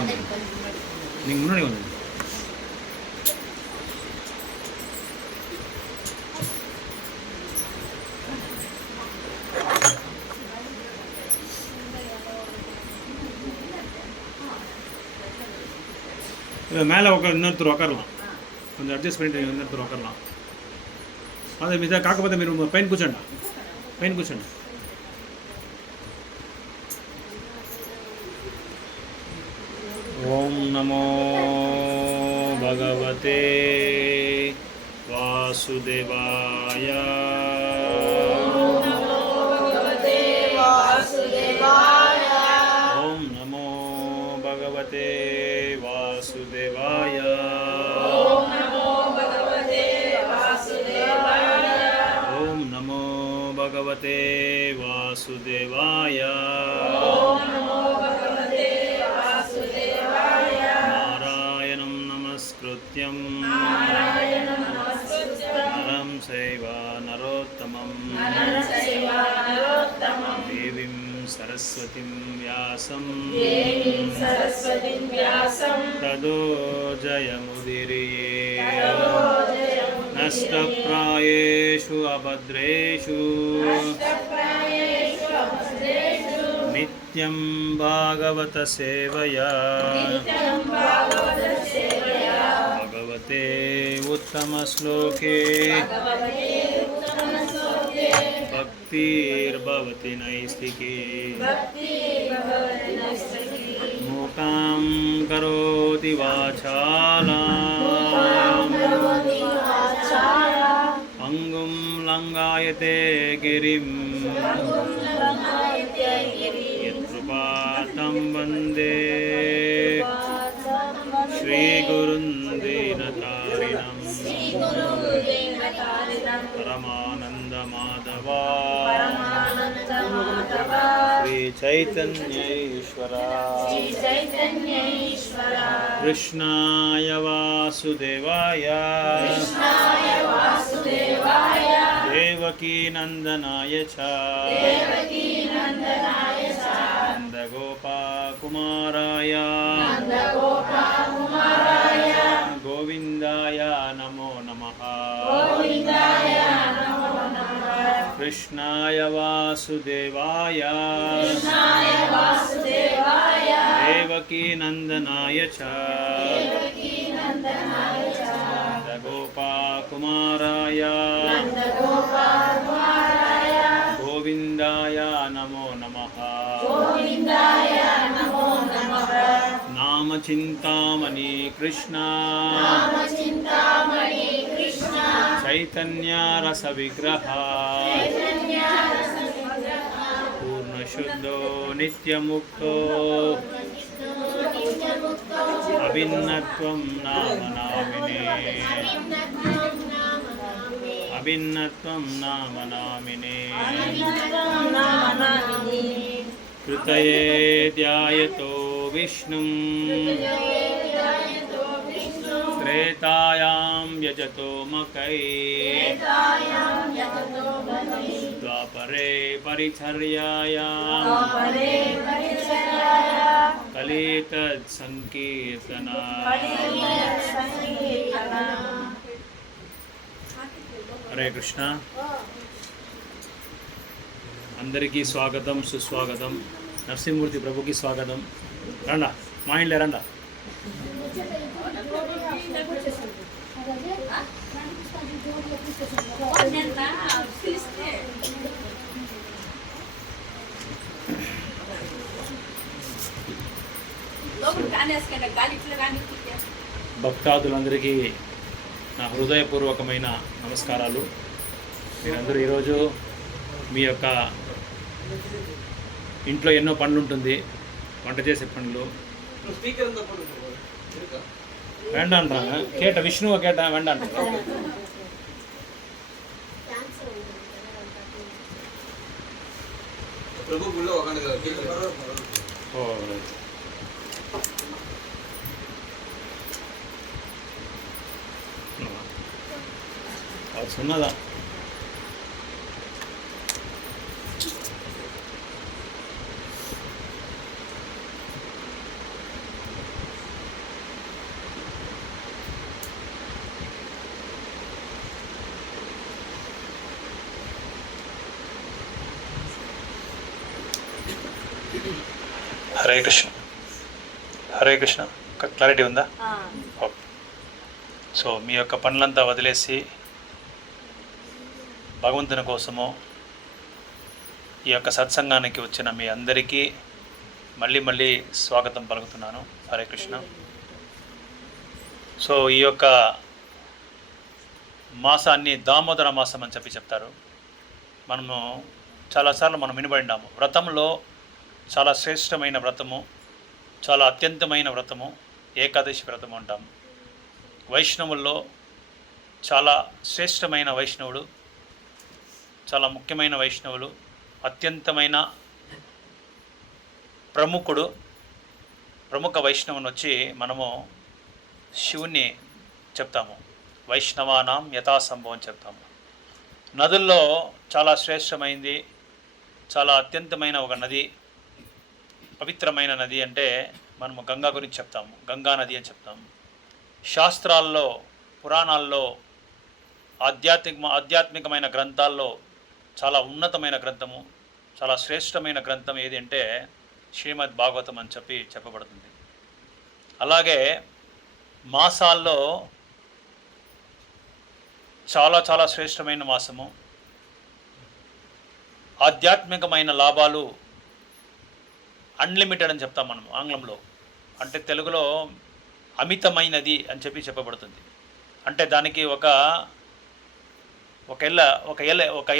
முன்னாடி வந்து நீங்கள் முன்னாடி வந்து மேலே இன்னொருத்தர் உக்காரலாம் కొంచెం అడ్జస్ట్ பண்ணிட்டு இன்னொருத்தர் ఉక్కర్లాం అదే మీద కాకపోతే మీరు పైన కూర్చోండి ఓం నమో భగవతే వాసుదేవాయ ఓం నమో భగవతే వాసుదేవాయ భగవతే వాసుదేవాయ నారాయణం నమస్కృత్యం నరం చైవ నరోత్తమం దేవీం సరస్వతిం వ్యాసం తదో జయముదిరియే నష్టప్రాయేషు అభద్రేషు నిత్యం భాగవత సేవయా భగవతే ఉత్తమ శ్లోకే భక్తిర్భవతి నైష్ఠికే మూకాం కరోతి వాచాలాం అంగుం లంఘాయతే గిరిం యత్కృపాతం వందే శ్రీగురుం దీనతారిణం పరమానంద మాధవా శ్రీ చైతన్య ఈశ్వరా కృష్ణాయ వాసుదేవాయ దేవకీ నందనాయ చ నందగోపకుమారాయ గోవిందాయ నమో నమః కృష్ణాయ వాసుదేవాయ దేవకీ నందనాయ చ నందగోపకుమారాయ గోవిందాయ నమో నమః నామ చింతామణి కృష్ణ చైతన్య రస విగ్రహ పూర్ణశుద్ధో నిత్యముక్తో అభిన్నత్వం నామ నామినే అభిన్నత్వం నామ నామినే కృతయే ధ్యాయతో విష్ణుం త్రేతాయాం యజతో మకై ద్వాపరే పరిచర్యాయాం కలితద్ సంకీర్తన హరే కృష్ణ. అందరికీ స్వాగతం, సుస్వాగతం. నరసింహమూర్తి ప్రభుకి స్వాగతం. రండా మా ఇంట్లో రండా. భక్తాదులందరికీ నా హృదయపూర్వకమైన నమస్కారాలు. మీరందరూ ఈరోజు మీ యొక్క ఇంట్లో ఎన్నో పనులు ఉంటుంది, వంట చేసే పనులు. வேண்டான்றாங்க. கேட்ட விஷ்ணுவை கேட்டேன், வேண்டான்றாங்க. ஓ அது சொன்னதான். హరే కృష్ణ. హరే కృష్ణ. క్లారిటీ ఉందా? ఓకే. సో మీ యొక్క పనులంతా వదిలేసి భగవంతుని కోసము ఈ యొక్క సత్సంగానికి వచ్చిన మీ అందరికీ మళ్ళీ స్వాగతం పలుకుతున్నాను. హరే కృష్ణ. సో ఈ యొక్క మాసాన్ని దామోదర మాసం అని చెప్తారు. మనము చాలాసార్లు మనం వినబడినాము. వ్రతంలో చాలా శ్రేష్టమైన వ్రతము, చాలా అత్యంతమైన వ్రతము ఏకాదశి వ్రతము అంటాము. వైష్ణవుల్లో చాలా శ్రేష్టమైన వైష్ణవుడు, చాలా ముఖ్యమైన వైష్ణవులు, అత్యంతమైన ప్రముఖ వైష్ణవుని వచ్చి మనము శివుణ్ణి చెప్తాము. వైష్ణవానాం యథాసంభవం చెప్తాము. నదుల్లో చాలా శ్రేష్టమైంది, చాలా అత్యంతమైన ఒక నది, పవిత్రమైన నది అంటే మనము గంగా గురించి చెప్తాము. గంగా నది అని చెప్తాము. శాస్త్రాల్లో, పురాణాల్లో, ఆధ్యాత్మికమైన గ్రంథాల్లో చాలా ఉన్నతమైన గ్రంథము, చాలా శ్రేష్టమైన గ్రంథం ఏది అంటే శ్రీమద్ భాగవతం అని చెప్పబడుతుంది. అలాగే మాసాల్లో చాలా శ్రేష్టమైన మాసము, ఆధ్యాత్మికమైన లాభాలు అన్లిమిటెడ్ అని చెప్తాం మనం ఆంగ్లంలో. అంటే తెలుగులో అమితమైనది అని చెప్పబడుతుంది. అంటే దానికి ఒక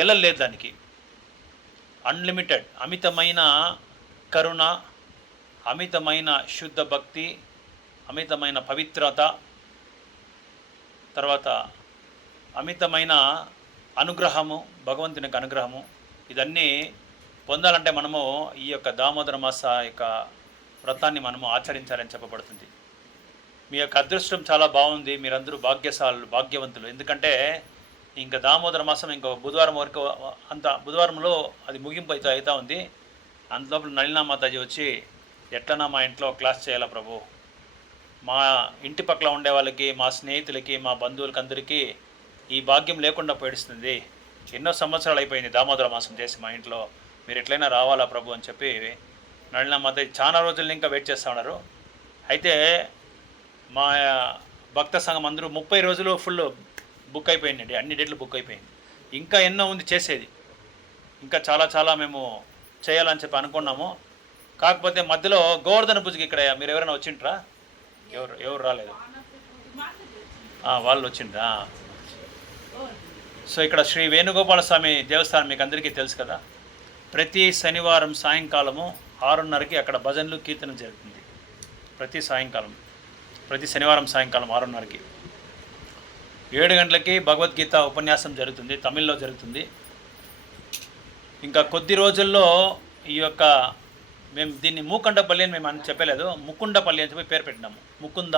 ఎల్ల లేదు దానికి. అన్లిమిటెడ్, అమితమైన కరుణ, అమితమైన శుద్ధ భక్తి, అమితమైన పవిత్రత, తర్వాత అమితమైన అనుగ్రహము, భగవంతుని యొక్క అనుగ్రహము. ఇదన్నీ పొందాలంటే మనము ఈ యొక్క దామోదర మాస యొక్క వ్రతాన్ని మనము ఆచరించాలని చెప్పబడుతుంది. మీ యొక్క అదృష్టం చాలా బాగుంది, మీరందరూ భాగ్యవంతులు. ఎందుకంటే ఇంకా దామోదర మాసం ఇంకో బుధవారం వరకు, బుధవారంలో అది ముగింపు అవుతా ఉంది. అందులోపల నళినా మాతాజీ వచ్చి ఎట్లన్నా మా ఇంట్లో క్లాస్ చేయాలా ప్రభు, మా ఇంటి పక్కల ఉండే వాళ్ళకి, మా స్నేహితులకి, మా బంధువులకి అందరికీ ఈ భాగ్యం లేకుండా పోయిస్తుంది. ఎన్నో సంవత్సరాలు అయిపోయింది దామోదర మాసం చేసి మా ఇంట్లో, మీరు ఎట్లయినా రావాలా ప్రభు అని చెప్పి నళినా మాతాజీ చాలా రోజులు ఇంకా వెయిట్ చేస్తూ ఉన్నారు. అయితే మా భక్త సంఘం అందరూ 30 రోజులు ఫుల్ బుక్ అయిపోయిందండి. అన్ని డేట్లు బుక్ అయిపోయింది. ఇంకా ఎన్నో ఉంది చేసేది. ఇంకా చాలా మేము చేయాలని చెప్పి అనుకున్నాము. కాకపోతే మధ్యలో గోవర్ధన పూజకి ఇక్కడ మీరు ఎవరైనా వచ్చిండ్రా? ఎవరు రాలేదు? వాళ్ళు వచ్చిండ్రా? సో ఇక్కడ శ్రీ వేణుగోపాల స్వామి దేవస్థానం మీకు అందరికీ తెలుసు కదా. ప్రతి శనివారం సాయంకాలము 6:30కి అక్కడ భజనలు, కీర్తన జరుగుతుంది. ప్రతి శనివారం సాయంకాలం 6:30కి. 7 గంటలకి భగవద్గీత ఉపన్యాసం జరుగుతుంది, తమిళ్లో జరుగుతుంది. ఇంకా కొద్ది రోజుల్లో ఈ యొక్క మేము దీన్ని మూకండపల్లి అని మేము అని చెప్పలేదు, ముకుండపల్లి అని చెప్పి పేరు పెట్టినాము. ముకుంద.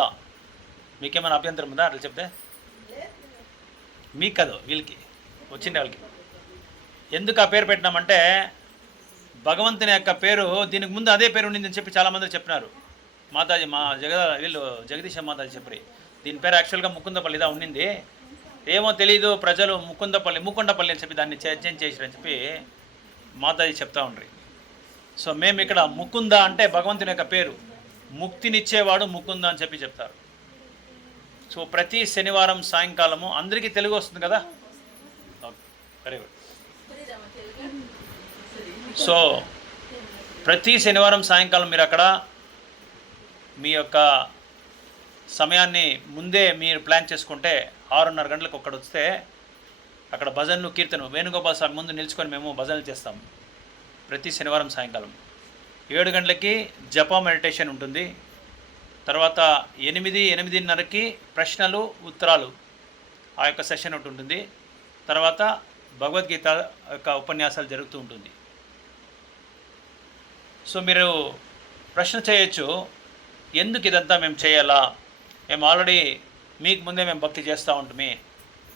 మీకేమైనా అభ్యంతరం ఉందా అట్లా చెప్తే? మీకు కాదు, వీళ్ళకి వచ్చిండే వాళ్ళకి. ఎందుకు ఆ పేరు పెట్టినామంటే భగవంతుని యొక్క పేరు దీనికి ముందు అదే పేరు ఉండిందని చెప్పి చాలామంది చెప్పినారు. మాతాజీ, మా జగదీశ మాతాజీ చెప్పి దీని పేరు యాక్చువల్గా ముకుందపల్లిదా ఉండింది, ఏమో తెలీదు ప్రజలు ముకుండపల్లి అని చెప్పి దాన్ని చేంజ్ చేసిరని చెప్పి మాతాజీ చెప్తా ఉండ్రి. సో మేము ఇక్కడ ముకుంద అంటే భగవంతుని యొక్క పేరు, ముక్తినిచ్చేవాడు ముకుంద అని చెప్పి చెప్తారు. సో ప్రతి శనివారం సాయంకాలము, అందరికీ తెలుగు వస్తుంది కదా? Very good. సో ప్రతి శనివారం సాయంకాలం మీరు అక్కడ మీ యొక్క సమయాన్ని ముందే మీరు ప్లాన్ చేసుకుంటే 6:30 గంటలకు ఒక్కడ వస్తే అక్కడ భజనలు, కీర్తన, వేణుగోపాల స్వామి ముందు నిలుచుకొని మేము భజనలు చేస్తాము ప్రతి శనివారం సాయంకాలం. 7 గంటలకి జప మెడిటేషన్ ఉంటుంది. తర్వాత 8:30కి ప్రశ్నలు ఉత్తరాలు ఆ యొక్క సెషన్ ఒకటి ఉంటుంది. తర్వాత భగవద్గీత యొక్క ఉపన్యాసాలు జరుగుతూ ఉంటుంది. సో మీరు ప్రశ్న చేయొచ్చు, ఎందుకు ఇదంతా మేము చేయాలా? మేము ఆల్రెడీ మీకు ముందే మేము భక్తి చేస్తూ ఉంటుంది,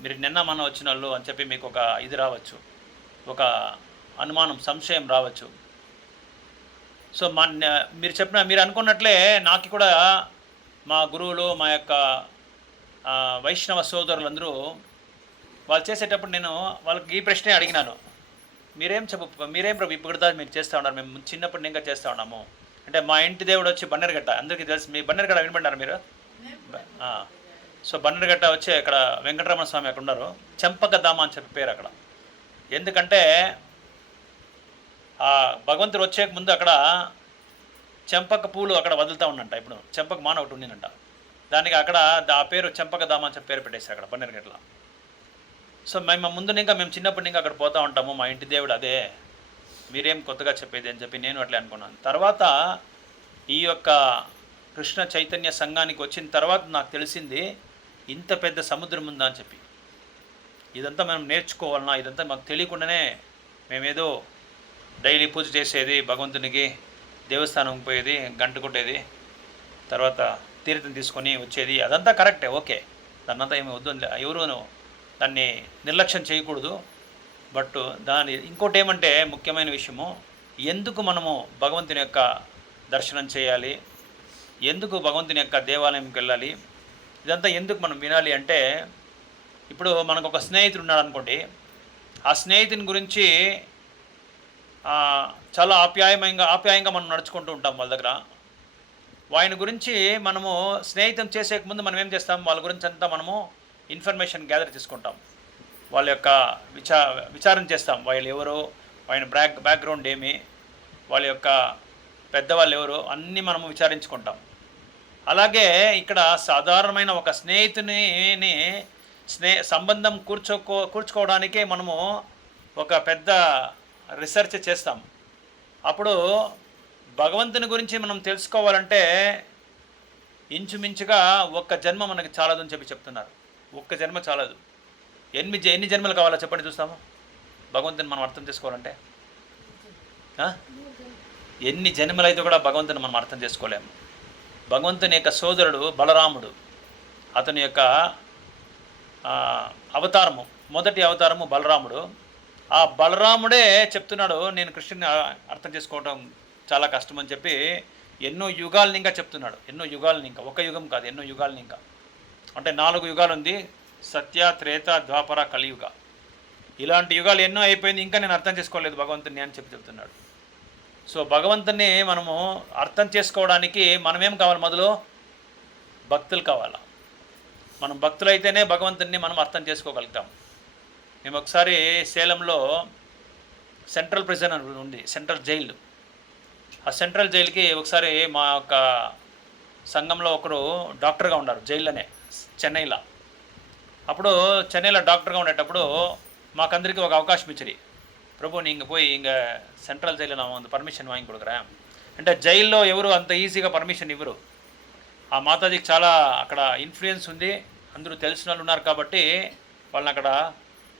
మీరు నిన్న మన వచ్చిన వాళ్ళు అని చెప్పి మీకు ఒక ఇది రావచ్చు, ఒక అనుమానం, సంశయం రావచ్చు. సో మీరు అనుకున్నట్లే నాకు కూడా మా గురువులు, మా యొక్క వైష్ణవ సోదరులందరూ వాళ్ళు చేసేటప్పుడు నేను వాళ్ళకి ఈ ప్రశ్నే అడిగినాను, మీరేం ప్రభు ఇప్పుడు మీరు చేస్తూ ఉన్నారు, మేము చిన్నప్పుడు ఇంకా చేస్తూ ఉన్నాము అంటే మా ఇంటి దేవుడు వచ్చి బన్నెరగట్ట, అందరికీ తెలుసు. మీ బన్నెరగట్ట వినపడ్డారు మీరు? ఆ, సో బన్నెరగట్ట వచ్చి ఇక్కడ వెంకటరమణ స్వామి అక్కడ ఉన్నారు. చెంపకధామ అని చెప్పి పేరు అక్కడ. ఎందుకంటే ఆ భగవంతుడు వచ్చే ముందు అక్కడ చెంపక పూలు అక్కడ వదులుతూ ఉన్నంట. ఇప్పుడు చెంపక మాన ఒకటి ఉండినంట, దానికి అక్కడ ఆ పేరు చెంపకధామ అని చెప్పి పేరు పెట్టేసి అక్కడ బన్నెరగట్ల. సో మేము ముందు ఇంకా మేము చిన్నప్పటి ఇంకా అక్కడ పోతూ ఉంటాము, మా ఇంటి దేవుడు అదే, మీరేం కొత్తగా చెప్పేది అని చెప్పి నేను అట్లే అనుకున్నాను. తర్వాత ఈ యొక్క కృష్ణ చైతన్య సంఘానికి వచ్చిన తర్వాత నాకు తెలిసింది ఇంత పెద్ద సముద్రం ఉందా అని చెప్పి. ఇదంతా మనం నేర్చుకోవాలన్నా, ఇదంతా మాకు తెలియకుండానే మేమేదో డైలీ పూజ చేసేది, భగవంతునికి దేవస్థానం పోయేది, గంట కొట్టేది, తర్వాత తీర్థం తీసుకొని వచ్చేది, అదంతా కరెక్టే, ఓకే, దాన్నంతా ఏమి వద్దు, ఎవరు దాన్ని నిర్లక్ష్యం చేయకూడదు. బట్ దాని ఇంకోటి ఏమంటే ముఖ్యమైన విషయము, ఎందుకు మనము భగవంతుని యొక్క దర్శనం చేయాలి, ఎందుకు భగవంతుని యొక్క దేవాలయంకి వెళ్ళాలి, ఇదంతా ఎందుకు మనం వినాలి అంటే, ఇప్పుడు మనకు ఒక స్నేహితుడు ఉన్నాడు అనుకోండి, ఆ స్నేహితుని గురించి చాలా ఆప్యాయంగా మనం నడుచుకుంటూ ఉంటాం వాళ్ళ దగ్గర. ఆయన గురించి మనము స్నేహితం చేసే ముందు మనం ఏం చేస్తాం, వాళ్ళ గురించి అంతా మనము ఇన్ఫర్మేషన్ గ్యాదర్ చేసుకుంటాం, వాళ్ళ యొక్క విచారణ చేస్తాం, వాళ్ళు ఎవరు, ఆయన బ్యాక్గ్రౌండ్ ఏమి, వాళ్ళ యొక్క పెద్దవాళ్ళు ఎవరు, అన్నీ మనము విచారించుకుంటాం. అలాగే ఇక్కడ సాధారణమైన ఒక స్నేహితుని సంబంధం కూర్చుకోవడానికే మనము ఒక పెద్ద రీసెర్చ్ చేస్తాం. అప్పుడు భగవంతుని గురించి మనం తెలుసుకోవాలంటే ఇంచుమించుగా ఒక్క జన్మ మనకి చాలదు అని చెప్తున్నారు. ఒక్క జన్మ చాలదు. ఎన్ని జన్మలు కావాలో చెప్పండి చూస్తాము భగవంతుని మనం అర్థం చేసుకోవాలంటే. ఎన్ని జన్మలైతే కూడా భగవంతుని మనం అర్థం చేసుకోలేము. భగవంతుని యొక్క సోదరుడు బలరాముడు, అతని యొక్క అవతారము, మొదటి అవతారము బలరాముడు. ఆ బలరాముడే చెప్తున్నాడు, నేను కృష్ణుని అర్థం చేసుకోవడం చాలా కష్టం అని చెప్పి ఎన్నో యుగాలని ఇంకా చెప్తున్నాడు. ఎన్నో యుగాలని ఇంకా, ఒక యుగం కాదు, ఎన్నో యుగాలని ఇంకా. అంటే 4 యుగాలు ఉంది, సత్య, త్రేత, ద్వాపర, కలియుగ. ఇలాంటి యుగాలు ఎన్నో అయిపోయింది, ఇంకా నేను అర్థం చేసుకోలేదు భగవంతుని అని చెప్తున్నాడు. సో భగవంతుని మనము అర్థం చేసుకోవడానికి మనమేం కావాలి, మొదలు భక్తులు కావాలా. మనం భక్తులైతేనే భగవంతుని మనం అర్థం చేసుకోగలుగుతాం. మేము ఒకసారి సేలంలో సెంట్రల్ ప్రిజన్ ఉంది, సెంట్రల్ జైలు. ఆ సెంట్రల్ జైలుకి ఒకసారి మా యొక్క సంఘంలో ఒకరు డాక్టర్గా ఉన్నారు జైల్లోనే, చెన్నైలో. అప్పుడు చెన్నైలో డాక్టర్గా ఉండేటప్పుడు మాకందరికీ ఒక అవకాశం ఇచ్చింది. ప్రభు நீங்கள் போய் இங்கே சென்ட்ரல் ஜெயிலில் நான் வந்து பர்మిషన్ வாங்கி கொடுக்குறேன் అంటే జైల్లో ఎవరు అంత ఈజీగా పర్మిషన్ ఇవ్వరు. ఆ మాతాజీకి చాలా అక్కడ ఇన్ఫ్లుయెన్స్ ఉంది, అందరూ తెలిసిన వాళ్ళు ఉన్నారు కాబట్టి వాళ్ళని అక్కడ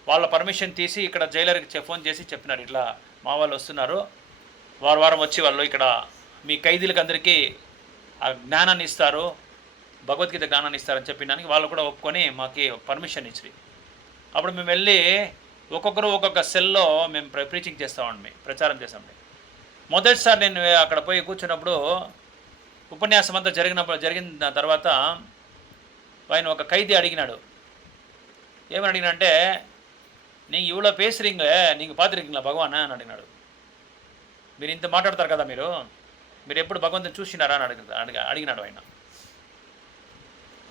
వాళ్ళ పర్మిషన్ తీసి ఇక్కడ జైలర్కి ఫోన్ చేసి చెప్పినారు, ఇట్లా మా వాళ్ళు వస్తున్నారు, వారం వచ్చి వాళ్ళు ఇక్కడ మీ ఖైదీలకు అందరికీ ఆ జ్ఞానాన్ని ఇస్తారు, భగవద్గీత జ్ఞానాన్ని ఇస్తారని చెప్పినానికి వాళ్ళు కూడా ఒప్పుకొని మాకు పర్మిషన్ ఇచ్చి. అప్పుడు మేము వెళ్ళి ఒక్కొక్కరు ఒక్కొక్క సెల్లో మేము ప్రీచింగ్ చేస్తామండి, ప్రచారం చేస్తామండి. మొదటిసారి నేను అక్కడ పోయి కూర్చున్నప్పుడు ఉపన్యాసం అంతా జరిగిన తర్వాత ఆయన ఒక ఖైదీ అడిగినాడు. ఏమని అడిగినంటే, நீங்கள் இவ்வளோ பேசுகிறீங்களே, நீங்கள் பார்த்துருக்கீங்களா భగవాన్ అని అడిగినాడు. మీరు ఇంత మాట్లాడతారు కదా, మీరు ఎప్పుడు భగవంతుని చూసినారా అని అడిగినాడు ఆయన.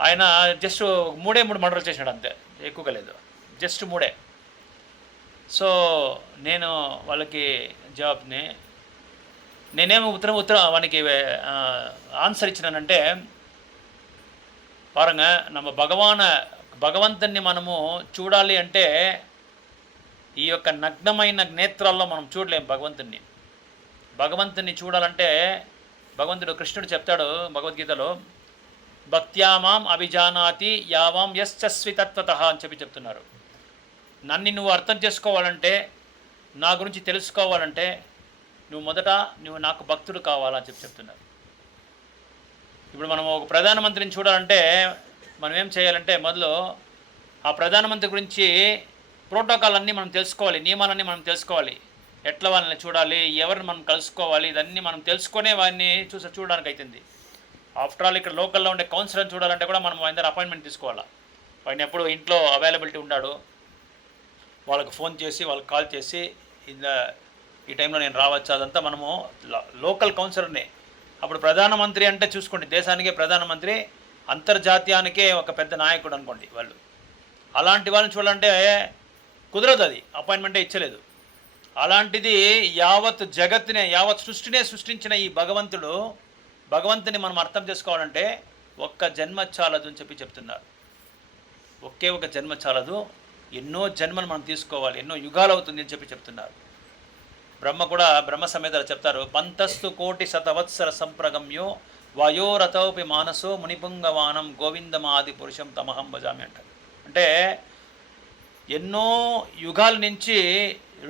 ఆయన జస్ట్ 3 మర్డర్లు చేసినాడు, అంతే, ఎక్కువగా లేదు, జస్ట్ 3. సో నేను వాళ్ళకి జవాబ్ని నేనేమో ఉత్తరం వానికి ఆన్సర్ ఇచ్చినానంటే, పారంగా నమ్మ భగవంతుని మనము చూడాలి అంటే ఈ యొక్క నగ్నమైన నేత్రాల్లో మనం చూడలేం భగవంతుని చూడాలంటే భగవంతుడు కృష్ణుడు చెప్తాడు భగవద్గీతలో, భక్త్యామాం అభిజానాతి యావాం యశ్చస్వి తత్వతః అని చెప్తున్నారు. నన్ను నువ్వు అర్థం చేసుకోవాలంటే, నా గురించి తెలుసుకోవాలంటే నువ్వు నాకు భక్తుడు కావాలని చెప్తున్నారు. ఇప్పుడు మనం ఒక ప్రధానమంత్రిని చూడాలంటే మనం ఏం చేయాలంటే, మొదలు ఆ ప్రధానమంత్రి గురించి ప్రోటోకాల్ అన్నీ మనం తెలుసుకోవాలి, నియమాలన్నీ మనం తెలుసుకోవాలి, ఎట్లా వాళ్ళని చూడాలి, ఎవరిని మనం కలుసుకోవాలి, ఇదన్నీ మనం తెలుసుకునే వారిని చూడడానికి అవుతుంది. ఆఫ్టర్ ఆల్ ఇక్కడ లోకల్లో ఉండే కౌన్సిలర్ని చూడాలంటే కూడా మనం ఆయన దగ్గర అపాయింట్మెంట్ తీసుకోవాలా. ఆయన ఎప్పుడు ఇంట్లో అవైలబిలిటీ ఉన్నాడు, వాళ్ళకి ఫోన్ చేసి వాళ్ళకి కాల్ చేసి ఈ టైంలో నేను రావచ్చు, అదంతా మనము లోకల్ కౌన్సిలర్ని అప్పుడు ప్రధానమంత్రి అంటే చూసుకోండి, దేశానికే ప్రధానమంత్రి, అంతర్జాతీయానికే ఒక పెద్ద నాయకుడు అనుకోండి వాళ్ళు. అలాంటి వాళ్ళని చూడాలంటే కుదరదు, అది అపాయింట్మెంటే ఇచ్చలేదు. అలాంటిది యావత్ జగత్తునే, యావత్ సృష్టినే సృష్టించిన ఈ భగవంతుని మనం అర్థం చేసుకోవాలంటే ఒక్క జన్మ చాలదు అని చెప్తున్నారు. ఒకే ఒక జన్మ చాలదు, ఎన్నో జన్మలు మనం తీసుకోవాలి, ఎన్నో యుగాలు అవుతుంది అని చెప్తున్నారు. బ్రహ్మ కూడా బ్రహ్మ సమేతలు చెప్తారు, పంతస్తు కోటి శతవత్సర సంప్రగమ్యో వయోరథోపి మానసో మునిపుంగవానం గోవిందమాది పురుషం తమహం భజామి అంటారు. అంటే ఎన్నో యుగాల నుంచి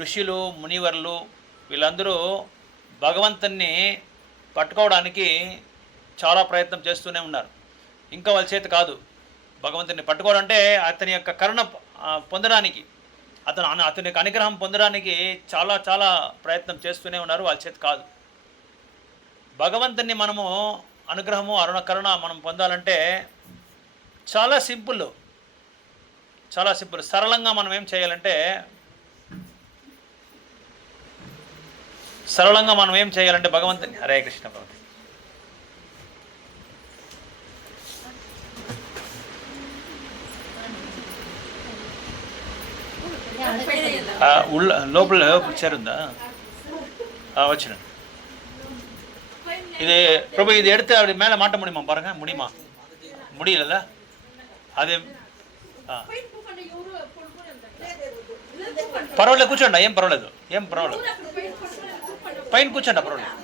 ఋషులు మునివర్లు వీళ్ళందరూ భగవంతుని పట్టుకోవడానికి చాలా ప్రయత్నం చేస్తూనే ఉన్నారు. ఇంకా వాళ్ళ చేతి కాదు భగవంతుని పట్టుకోవడం, అంటే అతని యొక్క కరుణ పొందడానికి, అతని యొక్క అనుగ్రహం పొందడానికి చాలా చాలా ప్రయత్నం చేస్తూనే ఉన్నారు. వాళ్ళ చేతి కాదు. భగవంతుని మనము అనుగ్రహము కరుణ మనం పొందాలంటే చాలా సింపుల్, చాలా సింపుల్. సరళంగా మనం ఏం చేయాలంటే భగవంతుని హరే కృష్ణ భగవంతుని లోపల చేరుందా వచ్చిన இது பிரபு இது எடுத்து அப்படி மேலே மாட்ட முடியுமா பாருங்க, முடியல அது పర్వాలేదు కూర్చోండి, ఏం పర్వాలేదు పైన కూర్చోండి పర్వాలేదు.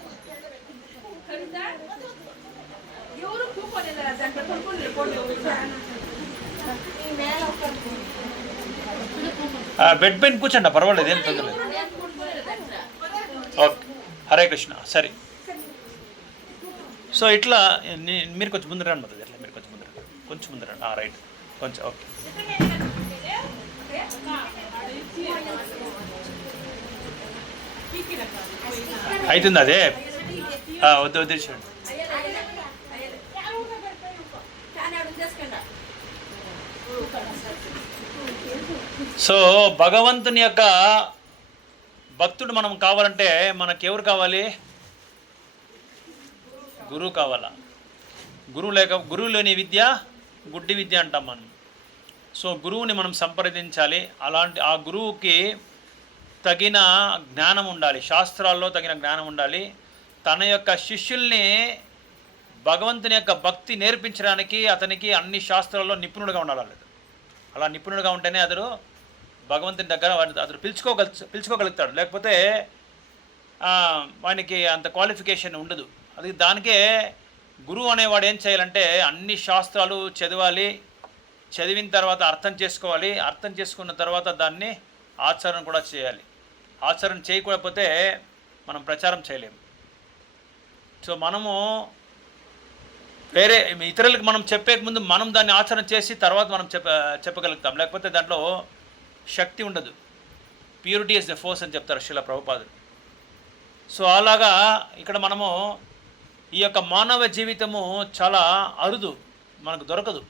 బెడ్ పైన కూర్చోండి పర్వాలేదు, ఏం తొందరలేదు. ఓకే హరే కృష్ణ. సరే, సో ఇట్లా మీరు కొంచెం ముందు రండి, ఇట్లా మీరు కొంచెం ముందు రండి. రైట్, కొంచెం ఓకే. అవుతుంది అదే, వద్దు వదిలేసాడు. సో భగవంతుని యొక్క భక్తుడు మనం కావాలంటే మనకు ఎవరు కావాలి? గురువు కావాలా? గురువు లేని విద్య గుడ్డి విద్య అంటాం మనం. సో గురువుని మనం సంప్రదించాలి. అలాంటి ఆ గురువుకి తగిన జ్ఞానం ఉండాలి, శాస్త్రాల్లో తగిన జ్ఞానం ఉండాలి. తన యొక్క శిష్యుల్ని భగవంతుని యొక్క భక్తి నేర్పించడానికి అతనికి అన్ని శాస్త్రాల్లో నిపుణుడుగా ఉండాలి. అలా నిపుణుడుగా ఉంటేనే అతడు భగవంతుని దగ్గర అతడు పిలుచుకోగలుగుతాడు. లేకపోతే వానికి అంత క్వాలిఫికేషన్ ఉండదు. అది దానికే గురువు అనేవాడు ఏం చేయాలంటే అన్ని శాస్త్రాలు చదవాలి, చదివిన తర్వాత అర్థం చేసుకోవాలి, అర్థం చేసుకున్న తర్వాత దాన్ని ఆచరణ కూడా చేయాలి. ఆచరణ చేయకపోతే మనం ప్రచారం చేయలేము. సో మనము వేరే ఇతరులకు మనం చెప్పే ముందు మనం దాన్ని ఆచరణ చేసి తర్వాత మనం చెప్పగలుగుతాం. లేకపోతే దాంట్లో శక్తి ఉండదు. ప్యూరిటీ ఇస్ ద ఫోర్స్ అని చెప్తారు శ్రీల ప్రభుపాదులు. సో అలాగా ఇక్కడ మనము ఈ యొక్క మానవ జీవితము చాలా అరుదు, మనకు దొరకదు.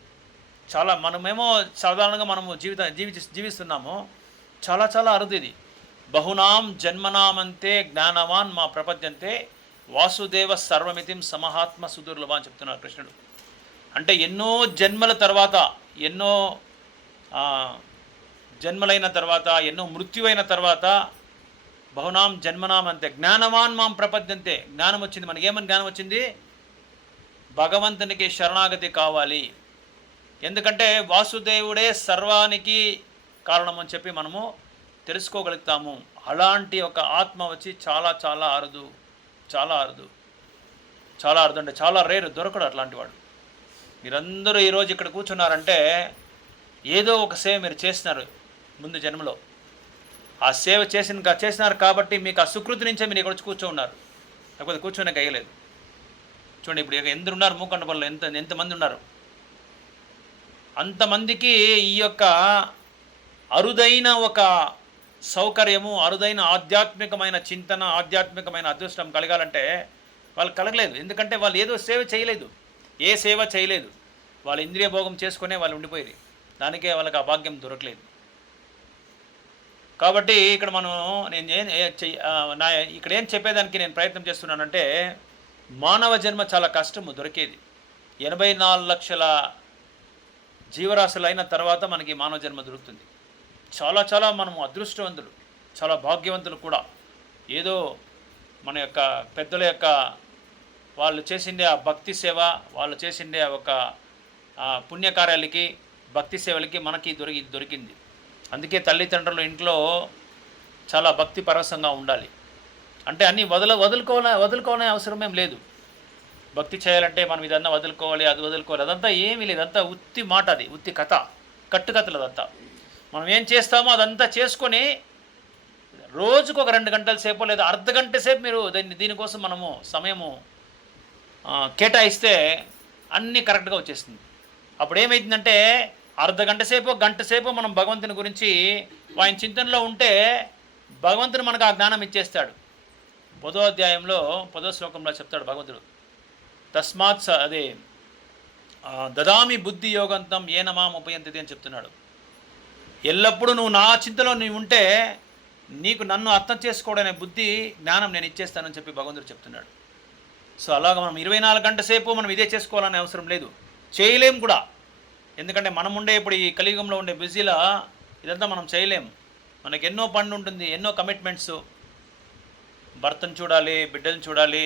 చాలా మనమేమో సాధారణంగా మనము జీవిస్తున్నాము, చాలా చాలా అరుదు ఇది. బహునాం జన్మనామంతే జ్ఞానవాన్ మా ప్రపద్యంతే వాసుదేవ సర్వమితిం సమహాత్మ సుదుర్లభ అని చెప్తున్నారు కృష్ణుడు. అంటే ఎన్నో జన్మల తర్వాత, ఎన్నో జన్మలైన తర్వాత, ఎన్నో మృత్యువైన తర్వాత బహునాం జన్మనామంతే జ్ఞానవాన్ మాం ప్రపద్యంతే. జ్ఞానం వచ్చింది, మనకేమని జ్ఞానం వచ్చింది? భగవంతునికి శరణాగతి కావాలి. ఎందుకంటే వాసుదేవుడే సర్వానికి కారణం అని చెప్పి మనము తెలుసుకోగలుగుతాము. అలాంటి ఒక ఆత్మ వచ్చి చాలా చాలా అరుదు, చాలా అరుదు, చాలా అరుదు. అంటే చాలా రేరు, దొరకడు అట్లాంటి వాడు. మీరందరూ ఈరోజు ఇక్కడ కూర్చున్నారంటే ఏదో ఒక సేవ మీరు చేస్తున్నారు ముందు జన్మలో. ఆ సేవ చేసినారు కాబట్టి మీకు ఆ సుకృతి నుంచే మీరు ఇక్కడ వచ్చి కూర్చోన్నారు, లేకపోతే కూర్చొనే కయ్యలేదు. చూడండి ఇప్పుడు ఎందరు ఉన్నారు మూకండపల్లిలో, ఎంతమంది ఉన్నారు. అంతమందికి ఈ యొక్క అరుదైన ఒక సౌకర్యము, అరుదైన ఆధ్యాత్మికమైన చింతన, ఆధ్యాత్మికమైన అదృష్టం కలగాలంటే వాళ్ళు కలగలేదు. ఎందుకంటే వాళ్ళు ఏదో సేవ చేయలేదు, ఏ సేవ చేయలేదు. వాళ్ళు ఇంద్రియ భోగం చేసుకునే వాళ్ళు ఉండిపోయేది, దానికే వాళ్ళకి ఆ భాగ్యం దొరకలేదు. కాబట్టి ఇక్కడ మనం ఇక్కడ ఏం చెప్పేదానికి నేను ప్రయత్నం చేస్తున్నానంటే మానవ జన్మ చాలా కష్టము దొరికేది. 84 లక్షల జీవరాశులు అయిన తర్వాత మనకి మానవ జన్మ దొరుకుతుంది. చాలా చాలా మనము అదృష్టవంతులు, చాలా భాగ్యవంతులు కూడా. ఏదో మన యొక్క పెద్దల యొక్క వాళ్ళు చేసిండే ఆ భక్తి సేవ, వాళ్ళు చేసిండే ఒక పుణ్యకార్యాలకి, భక్తి సేవలకి మనకి దొరికింది. అందుకే తల్లిదండ్రులు ఇంట్లో చాలా భక్తి పరవశంగా ఉండాలి. అంటే అన్నీ వదులుకోవాలనే అవసరం ఏం లేదు. భక్తి చేయాలంటే మనం ఇదన్నా వదులుకోవాలి, అది వదులుకోవాలి, అదంతా ఏమీ లేదు. అంతా ఉత్తి మాట, అది ఉత్తి కథ, కట్టుకథలు. అదంతా మనం ఏం చేస్తామో అదంతా చేసుకొని రోజుకు ఒక 2 గంటల సేపు లేదా అర్ధగంట సేపు మీరు దీనికోసం మనము సమయము కేటాయిస్తే అన్నీ కరెక్ట్గా వచ్చేస్తుంది. అప్పుడు ఏమైందంటే అర్ధగంట సేపు, గంట సేపు మనం భగవంతుని గురించి ఆయన చింతనలో ఉంటే భగవంతుడు మనకు ఆ జ్ఞానం ఇచ్చేస్తాడు. 10వ అధ్యాయంలో 10వ శ్లోకంలో చెప్తాడు భగవంతుడు, తస్మాత్ అదే దదామి బుద్ధి యోగంతం ఏనమాం ఉపయంతి అని చెప్తున్నాడు. ఎల్లప్పుడూ నువ్వు నా చింతలో నీవు ఉంటే నీకు నన్ను అర్థం చేసుకోవడనే బుద్ధి, జ్ఞానం నేను ఇచ్చేస్తానని చెప్పి భగవంతుడు చెప్తున్నాడు. సో అలాగ మనం 24 గంటల సేపు మనం ఇదే చేసుకోవాలనే అవసరం లేదు, చేయలేం కూడా. ఎందుకంటే మనం ఉండే ఇప్పుడు ఈ కలియుగంలో ఉండే బిజీలా ఇదంతా మనం చేయలేం. మనకి ఎన్నో పనులు ఉంటుంది, ఎన్నో కమిట్మెంట్స్. భర్తను చూడాలి, బిడ్డలను చూడాలి,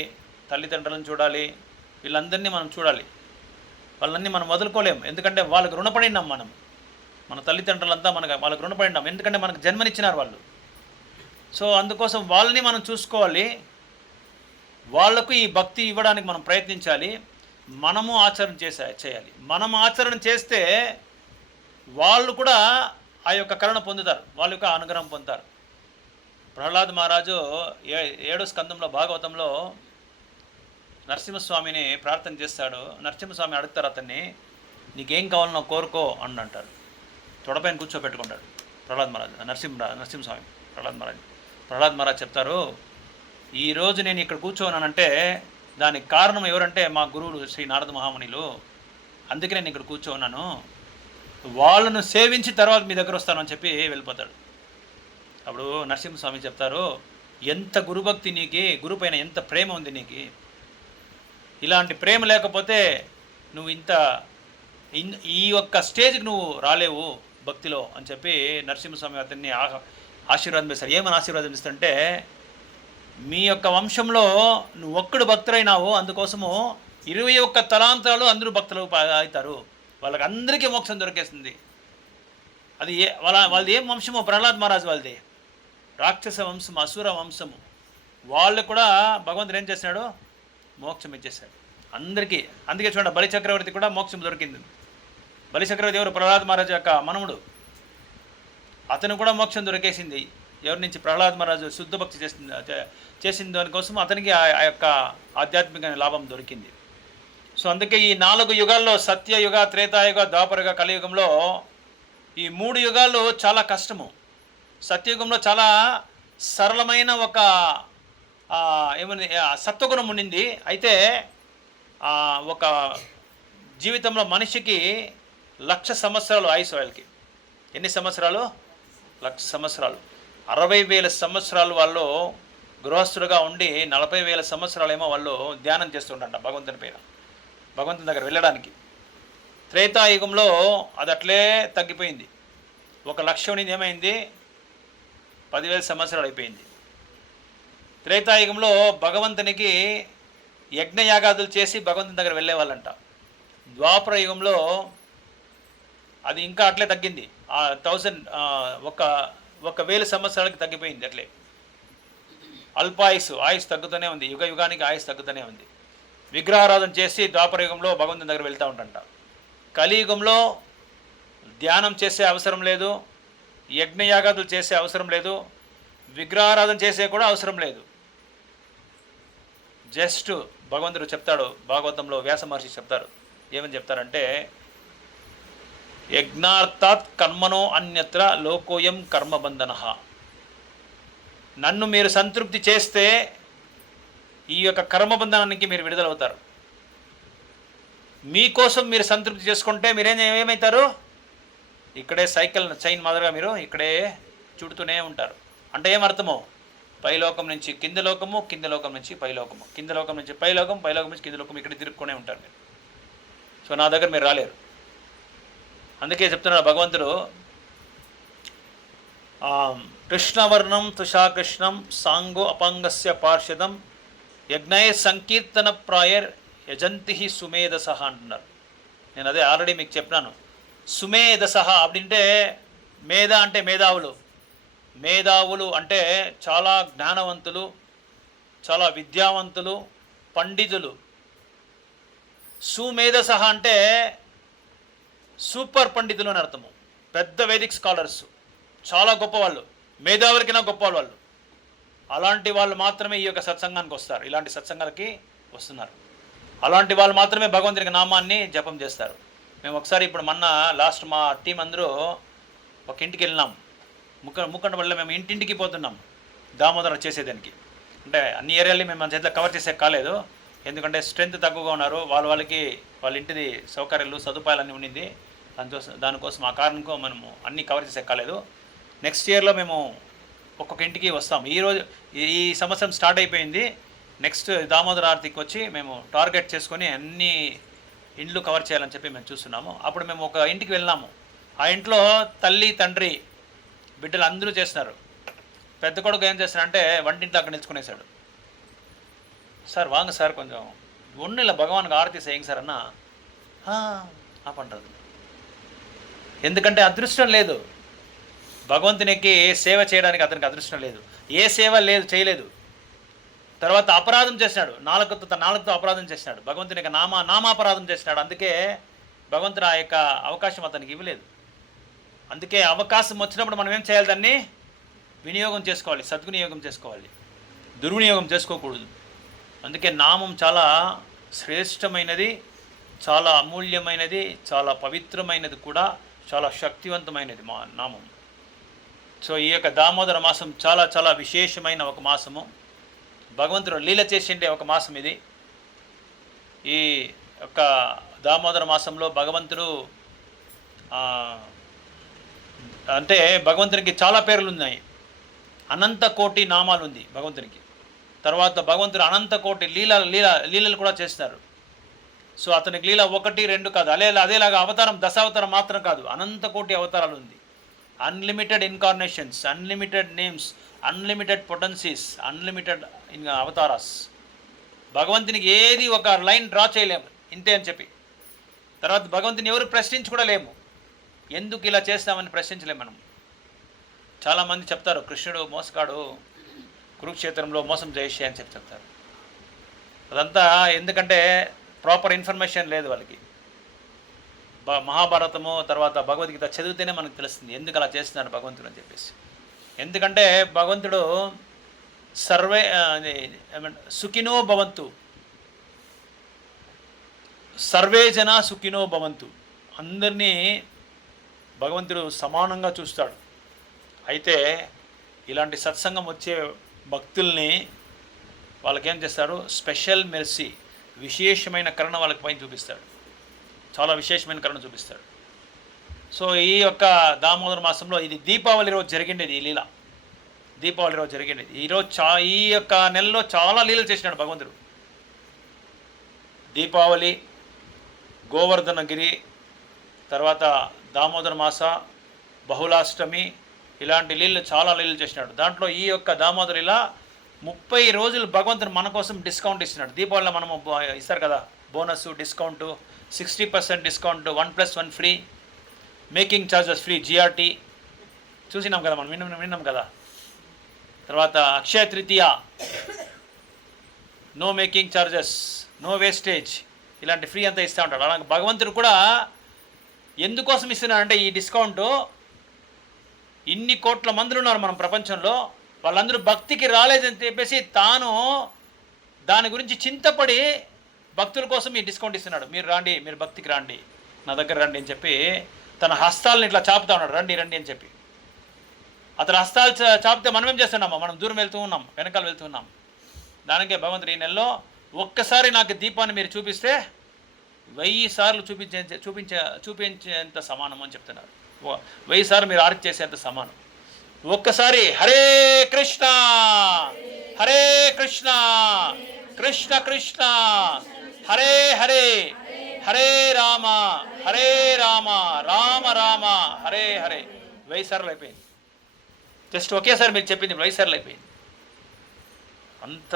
తల్లిదండ్రులను చూడాలి, వీళ్ళందరినీ మనం చూడాలి. వాళ్ళన్నీ మనం వదులుకోలేము. ఎందుకంటే వాళ్ళకి రుణపడినాం మనం. మన తల్లిదండ్రులంతా వాళ్ళకి రుణపడినాం, ఎందుకంటే మనకు జన్మనిచ్చినారు వాళ్ళు. సో అందుకోసం వాళ్ళని మనం చూసుకోవాలి, వాళ్లకు ఈ భక్తి ఇవ్వడానికి మనం ప్రయత్నించాలి. మనము ఆచరణ చేయాలి. మనం ఆచరణ చేస్తే వాళ్ళు కూడా ఆ యొక్క కరుణ పొందుతారు, వాళ్ళ యొక్క అనుగ్రహం పొందుతారు. ప్రహ్లాద్ మహారాజు 7వ స్కందంలో భాగవతంలో నరసింహస్వామిని ప్రార్థన చేస్తాడు. నరసింహస్వామి అడుగుతారు అతన్ని, నీకేం కావాలనో కోరుకో అని అంటారు. తొడపైన కూర్చోబెట్టుకుంటాడు నరసింహస్వామి ప్రహ్లాద్ మహారాజ్ చెప్తారు, ఈరోజు నేను ఇక్కడ కూర్చోనానంటే దానికి కారణం ఎవరంటే మా గురువులు శ్రీ నారద మహామునిలు. అందుకే నేను ఇక్కడ కూర్చోన్నాను, వాళ్ళను సేవించి తర్వాత మీ దగ్గర వస్తానని చెప్పి వెళ్ళిపోతాడు. అప్పుడు నరసింహస్వామి చెప్తారు, ఎంత గురుభక్తి నీకు, గురు పైన ఎంత ప్రేమ ఉంది నీకు. ఇలాంటి ప్రేమ లేకపోతే నువ్వు ఈ యొక్క స్టేజ్కి నువ్వు రాలేవు భక్తిలో అని చెప్పి నరసింహస్వామి అతన్ని ఆశీర్వాదం ఇస్తారు. ఏమని ఆశీర్వాదం ఇస్తారంటే, మీ యొక్క వంశంలో నువ్వు ఒక్కడు భక్తులైనావు, అందుకోసము 21 తలాంతరాలు అందరూ భక్తులు అవుతారు, వాళ్ళకి అందరికీ మోక్షం దొరికేస్తుంది. అది వాళ్ళది ఏం వంశము? ప్రహ్లాద్ మహారాజ్ వాళ్ళది రాక్షస వంశం, అసుర వంశము. వాళ్ళు కూడా భగవంతుడు ఏం చేశాడు? మోక్షం ఇచ్చేశాడు అందరికీ. అందుకే చూడండి, బలిచక్రవర్తి కూడా మోక్షం దొరికింది. బలిచక్రవర్తి ఎవరు? ప్రహ్లాద్ మహారాజు యొక్క మనముడు. అతను కూడా మోక్షం దొరికేసింది. ఎవరి నుంచి? ప్రహ్లాద్ మహారాజు శుద్ధ భక్తి చేసిన దానికోసం అతనికి ఆ యొక్క ఆధ్యాత్మిక లాభం దొరికింది. సో అందుకే ఈ 4 యుగాల్లో, సత్యయుగ, త్రేతాయుగ, ద్వాపరయుగ, కలియుగంలో ఈ 3 యుగాలు చాలా కష్టము. సత్యయుగంలో చాలా సరళమైన ఒక ఏమని సత్వగుణం ఉండింది. అయితే ఒక జీవితంలో మనిషికి 1,00,000 సంవత్సరాలు ఆయుష్. వాళ్ళకి ఎన్ని సంవత్సరాలు? 1,00,000 సంవత్సరాలు. 60,000 సంవత్సరాలు వాళ్ళు గృహస్థులుగా ఉండి 40,000 సంవత్సరాలేమో వాళ్ళు ధ్యానం చేస్తుండంట భగవంతుని పైన, భగవంతుని దగ్గర వెళ్ళడానికి. త్రేతాయుగంలో అది అట్లే తగ్గిపోయింది. 1,00,000 నుండి ఏమైంది? 10,000 సంవత్సరాలు అయిపోయింది. త్రేతాయుగంలో భగవంతునికి యజ్ఞయాగాదులు చేసి భగవంతుని దగ్గర వెళ్ళేవాళ్ళంట. ద్వాపర యుగంలో అది ఇంకా అట్లే తగ్గింది. 1,000 సంవత్సరాలకి తగ్గిపోయింది. అట్లే ఆయుష్ తగ్గుతూనే ఉంది. యుగానికి ఆయుష్ తగ్గుతూనే ఉంది. విగ్రహారాధన చేసి ద్వాపరయుగంలో భగవంతుని దగ్గర వెళ్తూ ఉంటంట. కలియుగంలో ధ్యానం చేసే అవసరం లేదు, యజ్ఞయాగాదులు చేసే అవసరం లేదు, విగ్రహారాధన చేసే కూడా అవసరం లేదు. జస్ట్ భగవంతుడు చెప్తాడు భాగవతంలో, వ్యాస మహర్షి చెప్తారు. ఏమని చెప్తారంటే, యజ్ఞార్థాత్ కర్మనో అన్యత్ర లోకోయం కర్మబంధన. నన్ను మీరు సంతృప్తి చేస్తే ఈ యొక్క కర్మబంధనానికి మీరు విడుదలవుతారు. మీకోసం మీరు సంతృప్తి చేసుకుంటే ఏమవుతారు? ఇక్కడే సైకిల్ చైన్ మాదిరిగా మీరు ఇక్కడే చుడుతూనే ఉంటారు. అంటే ఏమర్థమో, పైలోకం నుంచి కింద లోకము, కింద లోకం నుంచి పైలోకము, కింద లోకం నుంచి పైలోకం, పైలోకం నుంచి కింద లోకం, ఇక్కడ తిరుక్కొనే ఉంటారు మీరు. సో నా దగ్గర మీరు రాలేరు. అందుకే చెప్తున్నాడు భగవంతుడు, కృష్ణవర్ణం తుషాకృష్ణం సాంగో అపాంగస్య పార్షదం యజ్ఞయ సంకీర్తన ప్రాయర్ యజంతి సుమేధసహ అంటున్నారు. నేను అదే ఆల్రెడీ మీకు చెప్పినాను. సుమేధసహ அப்படிంటే మేధ అంటే మేధావులు, మేధావులు అంటే చాలా జ్ఞానవంతులు, చాలా విద్యావంతులు, పండితులు. సుమేధసహ అంటే సూపర్ పండితులు అని అర్థము. పెద్ద వేదిక్ స్కాలర్స్, చాలా గొప్పవాళ్ళు, మేధావులకైనా గొప్పవాళ్ళు. అలాంటి వాళ్ళు మాత్రమే ఈ యొక్క సత్సంగానికి వస్తారు, ఇలాంటి సత్సంగాలకి వస్తున్నారు. అలాంటి వాళ్ళు మాత్రమే భగవంతునికి నామాన్ని జపం చేస్తారు. మేము ఒకసారి ఇప్పుడు మొన్న లాస్ట్ మా టీం అందరూ ఒక ఇంటికి వెళ్ళినాం. ముక్కండ వల్ల మేము ఇంటింటికి పోతున్నాం దామోదర చేసేదానికి. అంటే అన్ని ఏరియాలని మేము మన చేతిలో కవర్ చేసే కాలేదు, ఎందుకంటే స్ట్రెంత్ తక్కువగా ఉన్నారు. వాళ్ళ ఇంటిది సౌకర్యాలు సదుపాయాలన్నీ ఉండింది. దానికోసం ఆ కారణంకో మనము అన్నీ కవర్ చేసే కాలేదు. నెక్స్ట్ ఇయర్లో మేము ఒక్కొక్క ఇంటికి వస్తాం. ఈ సంవత్సరం స్టార్ట్ అయిపోయింది. నెక్స్ట్ దామోదర ఆరతికి వచ్చి మేము టార్గెట్ చేసుకొని అన్ని ఇండ్లు కవర్ చేయాలని చెప్పి మేము చూస్తున్నాము. అప్పుడు మేము ఒక ఇంటికి వెళ్ళినాము. ఆ ఇంట్లో తల్లి తండ్రి బిడ్డలు అందరూ చేస్తున్నారు. పెద్ద కొడుకు ఏం చేస్తున్నారంటే వంటింట్లో అక్కడ నిల్చుకునేసాడు. సార్ వాంగ సార్ కొంచెం ఒన్నిల భగవాన్కి ఆరతి సేయింగ్ సార్ అన్న పంటదు. ఎందుకంటే అదృష్టం లేదు, భగవంతునికి సేవ చేయడానికి అతనికి అదృష్టం లేదు, ఏ సేవ లేదు, చేయలేదు. తర్వాత అపరాధం చేసినాడు, నాలుగుతో అపరాధం చేసినాడు, భగవంతుని నామాపరాధం చేసినాడు. అందుకే భగవంతుడు ఆ యొక్క అవకాశం అతనికి ఇవ్వలేదు. అందుకే అవకాశం వచ్చినప్పుడు మనం ఏం చేయాలి, దాన్ని వినియోగం చేసుకోవాలి, సద్వినియోగం చేసుకోవాలి, దుర్వినియోగం చేసుకోకూడదు. అందుకే నామం చాలా శ్రేష్టమైనది, చాలా అమూల్యమైనది, చాలా పవిత్రమైనది కూడా, చాలా శక్తివంతమైనది మా నామం. సో ఈ యొక్క దామోదర మాసం చాలా చాలా విశేషమైన ఒక మాసము. భగవంతుడు లీల చేసిండే ఒక మాసం ఇది. ఈ యొక్క దామోదర మాసంలో భగవంతుడు అంటే భగవంతునికి చాలా పేర్లు ఉన్నాయి. అనంత కోటి నామాలు ఉంది భగవంతునికి. తర్వాత భగవంతుడు అనంత కోటి లీలలు కూడా చేస్తారు. సో అతనికి లీల 1, 2 కాదు, అదేలాగా అవతారం దశావతారం మాత్రం కాదు, అనంత కోటి అవతారాలు ఉంది. Unlimited incarnations, unlimited names, unlimited potencies, unlimited avatars. భగవంతునికి ఏది ఒక లైన్ డ్రా చేయలేము ఇంతే అని చెప్పి. తర్వాత భగవంతుని ఎవరు ప్రశ్నించి కూడా లేము, ఎందుకు ఇలా చేస్తామని ప్రశ్నించలేము మనం. చాలామంది చెప్తారు కృష్ణుడు మోసగాడు, కురుక్షేత్రంలో మోసం చేసే అని చెప్తారు. అదంతా ఎందుకంటే ప్రాపర్ ఇన్ఫర్మేషన్ లేదు వాళ్ళకి. మహాభారతము తర్వాత భగవద్గీత చదివితేనే మనకు తెలుస్తుంది ఎందుకు అలా చేస్తున్నాడు భగవంతుడు అని చెప్పేసి. ఎందుకంటే భగవంతుడు సుఖినో భవంతు, సర్వే జన సుఖినో భవంతు, అందరినీ భగవంతుడు సమానంగా చూస్తాడు. అయితే ఇలాంటి సత్సంగం వచ్చే భక్తుల్ని వాళ్ళకేం చేస్తాడు, స్పెషల్ మెర్సీ, విశేషమైన కరుణ వాళ్ళకి పైన చూపిస్తాడు, చాలా విశేషమైన కరుణ చూపిస్తాడు. సో ఈ యొక్క దామోదర మాసంలో ఇది దీపావళి రోజు జరిగిండేది, ఈ లీల దీపావళి రోజు జరిగిండేది. ఈ యొక్క నెలలో చాలా లీలలు చేసినాడు భగవంతుడు. దీపావళి, గోవర్ధనగిరి, తర్వాత దామోదర మాస, బహుళాష్టమి, ఇలాంటి చాలా లీలలు చేసినాడు. దాంట్లో ఈ యొక్క దామోదర లీల 30 రోజులు భగవంతుడు మన కోసం డిస్కౌంట్ ఇస్తున్నాడు. దీపావళిలో మనము ఇస్తారు కదా bonus, discount, 60% discount, 1+1 free, making charges free, GRT చూసినాం కదా మనం, విన్నాం కదా. తర్వాత Akshaya Tritiya, no making charges, no wastage, ఇలాంటి ఫ్రీ అంతా ఇస్తూ ఉంటాడు. అలాగే భగవంతుడు కూడా ఎందుకోసం ఇస్తున్నాడంటే ఈ డిస్కౌంట్, ఇన్ని కోట్ల మందులు ఉన్నారు మనం ప్రపంచంలో, వాళ్ళందరూ భక్తికి రాలేదని చెప్పేసి తాను దాని గురించి చింతపడి భక్తుల కోసం ఈ డిస్కౌంట్ ఇస్తున్నాడు. మీరు రండి, మీరు భక్తికి రండి, నా దగ్గర రండి అని చెప్పి తన హస్తాలను ఇట్లా చాపుతా ఉన్నాడు, రండి రండి అని చెప్పి. అతను హస్తాలు చాపితే మనం ఏం చేస్తున్నామా, మనం దూరం వెళ్తూ ఉన్నాం, వెనకాల వెళ్తూ ఉన్నాం. దానికే భగవంతుడు ఈ నెలలో ఒక్కసారి నాకు దీపాన్ని మీరు చూపిస్తే 1000 సార్లు చూపించేంత సమానం అని చెప్తున్నారు. 1000 సార్లు మీరు ఆర్తి చేసేంత సమానం. ఒక్కసారి హరే కృష్ణ, హరే కృష్ణ, కృష్ణ కృష్ణ, హరే హరే, హరే రామ, హరే రామ, రామ రామ, హరే హరే. 1000 సార్లు అయిపోయింది. జస్ట్ ఒకేసారి మీరు చెప్పింది 1000 సార్లు అయిపోయింది. అంత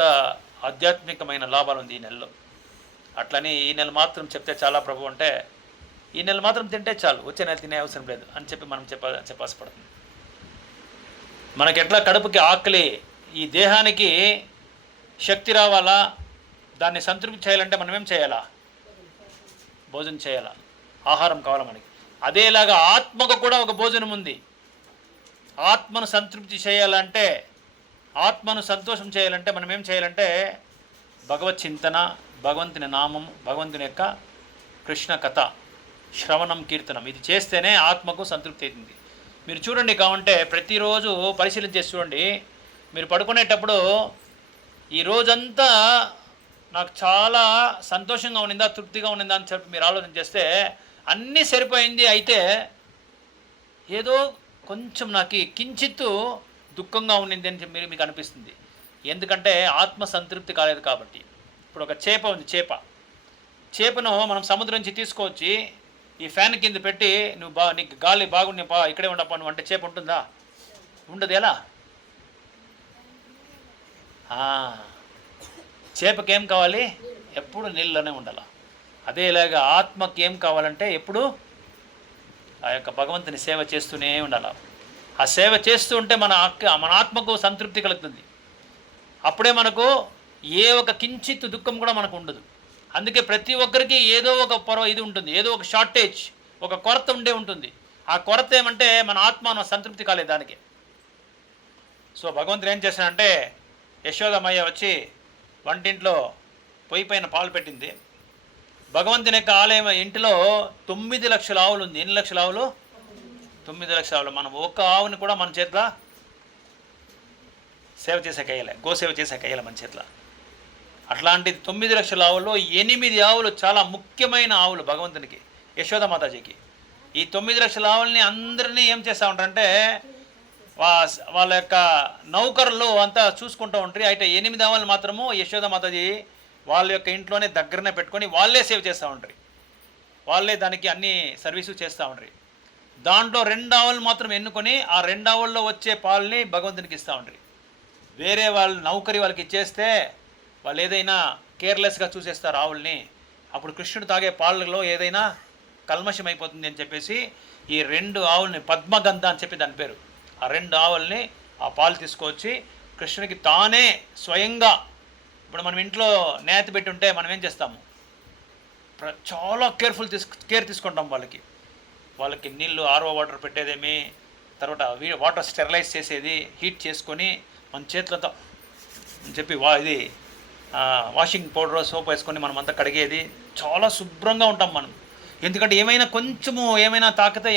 ఆధ్యాత్మికమైన లాభాలు ఉంది ఈ నెలలో. అట్లని ఈ నెల మాత్రం చెప్తే చాలా ప్రభు అంటే, ఈ నెల మాత్రం తింటే చాలు, వచ్చే నెల తినే అవసరం లేదు అని చెప్పి మనం చెప్పాల్సి పడుతుంది. మనకి ఎట్లా కడుపుకి ఆకలి, ఈ దేహానికి శక్తి రావాలా, దాన్ని సంతృప్తి చేయాలంటే మనం ఏం చేయాలా? భోజనం చేయాలా, ఆహారం కావాలా మనకి. అదేలాగా ఆత్మకు కూడా ఒక భోజనం ఉంది. ఆత్మను సంతృప్తి చేయాలంటే, ఆత్మను సంతోషం చేయాలంటే మనం ఏం చేయాలంటే భగవత్ చింతన, భగవంతుని నామం, భగవంతుని యొక్క కృష్ణ కథ, శ్రవణం, కీర్తనం, ఇది చేస్తేనే ఆత్మకు సంతృప్తి అవుతుంది. మీరు చూడండి, కావంటే ప్రతిరోజు పరిశీలించేసి చూడండి. మీరు పడుకునేటప్పుడు ఈ రోజంతా నాకు చాలా సంతోషంగా ఉన్నిందా, తృప్తిగా ఉన్నిందా అని చెప్పి మీరు ఆలోచన చేస్తే అన్నీ సరిపోయింది, అయితే ఏదో కొంచెం నాకు కించిత్తు దుఃఖంగా ఉన్నింది అని చెప్పి మీకు అనిపిస్తుంది. ఎందుకంటే ఆత్మ సంతృప్తి కాలేదు కాబట్టి. ఇప్పుడు ఒక చేప ఉంది, చేపను మనం సముద్రం నుంచి తీసుకొచ్చి ఈ ఫ్యాన్ కింద పెట్టి నువ్వు నీకు గాలి బాగుండి ఇక్కడే ఉండపా నువ్వు అంటే చేప ఉంటుందా? ఉండదు. ఎలా? చేపకి ఏం కావాలి? ఎప్పుడు నీళ్ళలోనే ఉండాల. అదేలాగా ఆత్మకి ఏం కావాలంటే ఎప్పుడు ఆ యొక్క భగవంతుని సేవ చేస్తూనే ఉండాలి. ఆ సేవ చేస్తూ ఉంటే మన ఆత్మకు సంతృప్తి కలుగుతుంది. అప్పుడే మనకు ఏ ఒక కించిత్ దుఃఖం కూడా మనకు ఉండదు. అందుకే ప్రతి ఒక్కరికి ఏదో ఒక ఇది ఉంటుంది, ఏదో ఒక షార్టేజ్, ఒక కొరత ఉంటుంది. ఆ కొరత ఏమంటే మన ఆత్మ సంతృప్తి కాలేదు దానికి. సో భగవంతుడు ఏం చేశాడంటే, యశోదమయ్య వచ్చి వంటింట్లో పొయ్యి పైన పాలు పెట్టింది. భగవంతుని యొక్క ఆలయం ఇంటిలో 9 లక్షల ఆవులు ఉంది. ఎన్ని లక్షల ఆవులు? 9 లక్షల ఆవులు. మనం ఒక్క ఆవుని కూడా మన చేతిలో సేవ చేసే కయ్యలే, గోసేవ చేసే కయ్యలే మన చేతిలో. అట్లాంటిది 9 లక్షల ఆవుల్లో 8 ఆవులు చాలా ముఖ్యమైన ఆవులు భగవంతునికి, యశోద మాతాజీకి. ఈ 9 లక్షల ఆవుల్ని అందరినీ ఏం చేస్తూ ఉంటారంటే వాళ్ళ యొక్క నౌకర్లు అంతా చూసుకుంటూ ఉంటారు. అయితే 8 ఆవులు మాత్రము యశోద మాతాజీ వాళ్ళ యొక్క ఇంట్లోనే దగ్గరనే పెట్టుకొని వాళ్ళే సేవ్ చేస్తూ ఉంటారు. వాళ్ళే దానికి అన్ని సర్వీసు చేస్తూ ఉంటారు. దాంట్లో 2 ఆవులు మాత్రం ఎన్నుకొని ఆ 2 ఆవుల్లో వచ్చే పాలని భగవంతునికి ఇస్తూ ఉంటారు. వేరే వాళ్ళు నౌకరి వాళ్ళకి ఇచ్చేస్తే వాళ్ళు ఏదైనా కేర్లెస్గా చూసేస్తారు ఆవుల్ని. అప్పుడు కృష్ణుడు తాగే పాలలో ఏదైనా కల్మషం అయిపోతుంది అని చెప్పేసి ఈ 2 ఆవుల్ని, పద్మగంధ అని చెప్పి దాని పేరు, ఆ 2 ఆవుల్ని ఆ పాలు తీసుకొచ్చి కృష్ణుడికి తానే స్వయంగా, ఇప్పుడు మనం ఇంట్లో నేత పెట్టి ఉంటే మనం ఏం చేస్తాము? చాలా కేర్ తీసుకుంటాం. వాళ్ళకి నీళ్ళు ఆర్ఓ వాటర్ పెట్టేదేమి, తర్వాత వాటర్ స్టెరిలైజ్ చేసేది, హీట్ చేసుకొని మన చేతులతో అని చెప్పి ఇది వాషింగ్ పౌడర్, సోప్ వేసుకొని మనం అంతా కడిగేది, చాలా శుభ్రంగా ఉంటాం మనం. ఎందుకంటే ఏమైనా తాకితే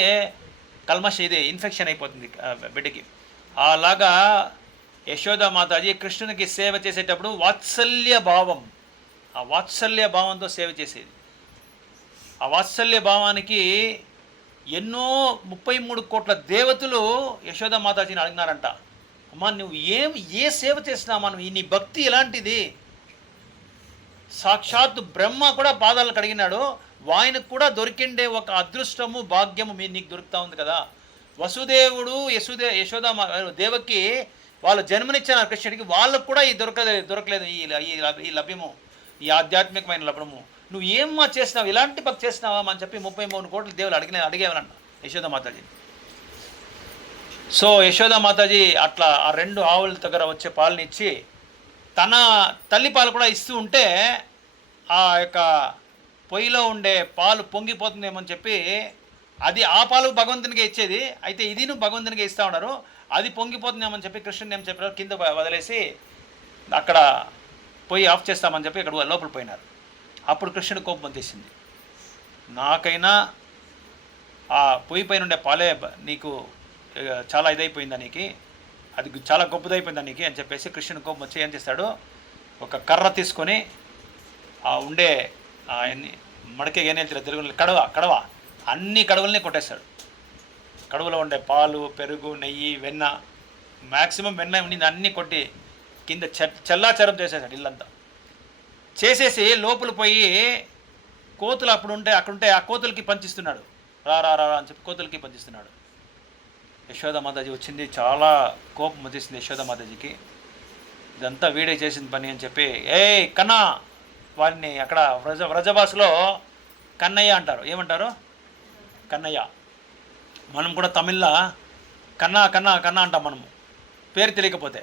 కల్మష ఇది ఇన్ఫెక్షన్ అయిపోతుంది బిడ్డకి. అలాగా యశోద మాతాజీ కృష్ణునికి సేవ చేసేటప్పుడు వాత్సల్య భావం, ఆ వాత్సల్య భావంతో సేవ చేసేది. ఆ వాత్సల్య భావానికి ఎన్నో 33 కోట్ల దేవతలు యశోద మాతాజీని అడిగినారంట, అమ్మా నువ్వు ఏ సేవ చేసినా మనం నీ భక్తి ఎలాంటిది? సాక్షాత్తు బ్రహ్మ కూడా పాదాలు కడిగినాడు, ఆయనకు కూడా దొరికిండే ఒక అదృష్టము, భాగ్యము నీకు దొరుకుతూ ఉంది కదా. వసుదేవుడు యశోద దేవకి వాళ్ళు జన్మనిచ్చారు కృష్ణుడికి, వాళ్ళకు కూడా ఈ దొరకలేదు ఈ లభ్యము, ఈ ఆధ్యాత్మికమైన లభ్యము. నువ్వు ఏమ్మా చేసినావు, ఇలాంటి భక్తి చేసినావా అని చెప్పి 33 కోట్ల దేవులు అడిగేవాళ్ళంట యశోద మాతాజీ. సో యశోద మాతాజీ అట్లా ఆ 2 ఆవుల దగ్గర వచ్చే పాలని ఇచ్చి తన తల్లి పాలు కూడా ఇస్తూ ఉంటే ఆ యొక్క పొయ్యిలో ఉండే పాలు పొంగిపోతుందేమో అని చెప్పి ఆ పాలు భగవంతునికే ఇచ్చేది, అయితే ఇది నువ్వు భగవంతునికే ఇస్తూ ఉన్నారు, అది పొంగిపోతుందేమని చెప్పి కృష్ణుని ఏం చెప్పారు, కింద వదిలేసి అక్కడ పొయ్యి ఆఫ్ చేస్తామని చెప్పి ఇక్కడ లోపల పోయినారు. అప్పుడు కృష్ణుడి కోపం వచ్చేసింది, నాకైనా ఆ పొయ్యి పైన ఉండే పాలే నీకు చాలా ఇదైపోయిందా, నీకు అది చాలా గొప్పదైపోయిందా నీకు అని చెప్పేసి కృష్ణుని కోపం వచ్చి ఏం చేస్తాడు, ఒక కర్ర తీసుకొని ఆ ఉండే మడకే ఏం వెళ్తారు తెలుగు కడవ అన్ని కడవల్ని కొట్టేస్తాడు. కడువలో ఉండే పాలు, పెరుగు, నెయ్యి, వెన్న మ్యాక్సిమం వెన్న ఉండింది అన్నీ కొట్టి కింద చెల్లాచెరం చేసేసాడు ఇల్లంతా. చేసేసి లోపల పోయి కోతులు అక్కడుంటే ఆ కోతులకి పంచిస్తున్నాడు. రా రా రా అని చెప్పి కోతులకి పంచిస్తున్నాడు. యశోదామాతాజీ వచ్చింది, చాలా కోపం వచ్చేసింది యశోదామాతాజీకి. ఇదంతా వీడే చేసిన పని అని చెప్పి, కన్నా, వారిని అక్కడ వ్రజభాషలో కన్నయ్య అంటారు. ఏమంటారు? కన్నయ్య. మనం కూడా తమిళ్లో కన్నా కన్నా కన్నా అంటాం మనము, పేరు తెలియకపోతే.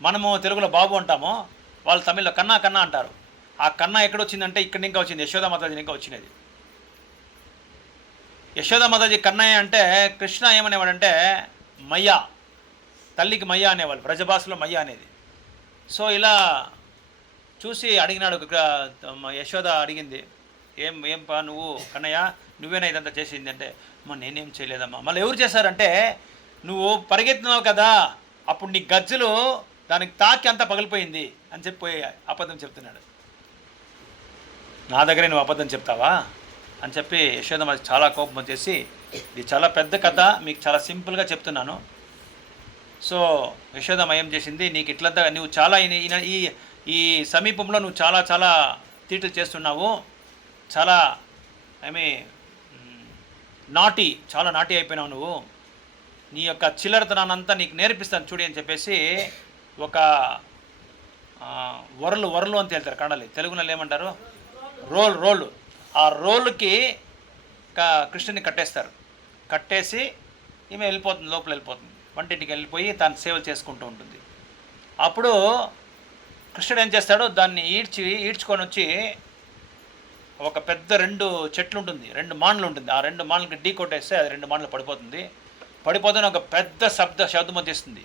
మనము తెలుగులో బాబు అంటాము, వాళ్ళు తమిళ్లో కన్నా కన్నా అంటారు. ఆ కన్నా ఎక్కడొచ్చిందంటే ఇక్కడ ఇంకా వచ్చింది, యశోదామాతాజీ ఇంకా వచ్చినది. యశోదామాతాజీ కన్నయ్య అంటే కృష్ణ ఏమనేవాడంటే మయ్య, తల్లికి మయ్య అనేవాళ్ళు, వ్రజభాషలో మయ్య అనేది. సో ఇలా చూసి అడిగినాడు, యశోద అడిగింది, ఏం పా నువ్వు కన్నయ్య, నువ్వేనా ఇదంతా చేసింది అంటే, అమ్మ నేనేం చేయలేదమ్మా. మళ్ళీ ఎవరు చేశారంటే, నువ్వు పరిగెత్తినావు కదా, అప్పుడు నీ గజ్జలు దానికి తాకి అంతా పగిలిపోయింది అని చెప్పి అబద్ధం చెప్తున్నాడు. నా దగ్గరే నువ్వు అబద్ధం చెప్తావా అని చెప్పి యశోదమాత చాలా కోపం వచ్చేసి, ఇది చాలా పెద్ద కథ, మీకు చాలా సింపుల్గా చెప్తున్నాను. సో యశోదమ్మ ఏం చేసింది, నీకు ఇట్లంతా నువ్వు చాలా ఈ సమీపంలో నువ్వు చాలా చాలా తీటలు చేస్తున్నావు, చాలా చాలా నాటి అయిపోయినావు నువ్వు, నీ యొక్క చిల్లరతనాన్నంతా నీకు నేర్పిస్తాను చూడి అని చెప్పేసి ఒక వరలు అని తేలుతారు కన్నడలో, తెలుగులో ఏమంటారు, రోలు, ఆ రోలుకి కృష్ణుని కట్టేస్తారు. కట్టేసి ఈమె వెళ్ళిపోతుంది, లోపల వెళ్ళిపోతుంది, వంటింటికి వెళ్ళిపోయి తన సేవలు చేసుకుంటూ ఉంటుంది. అప్పుడు కృష్ణుడు ఏం చేస్తాడు, దాన్ని ఈడ్చుకొని వచ్చి ఒక పెద్ద 2 చెట్లు ఉంటుంది, 2 మాన్లు ఉంటుంది, ఆ 2 మాన్లకి ఢీ కొట్టేస్తే అది 2 మాన్లు పడిపోతుంది. పడిపోతేనే ఒక పెద్ద శబ్దం వచ్చేస్తుంది.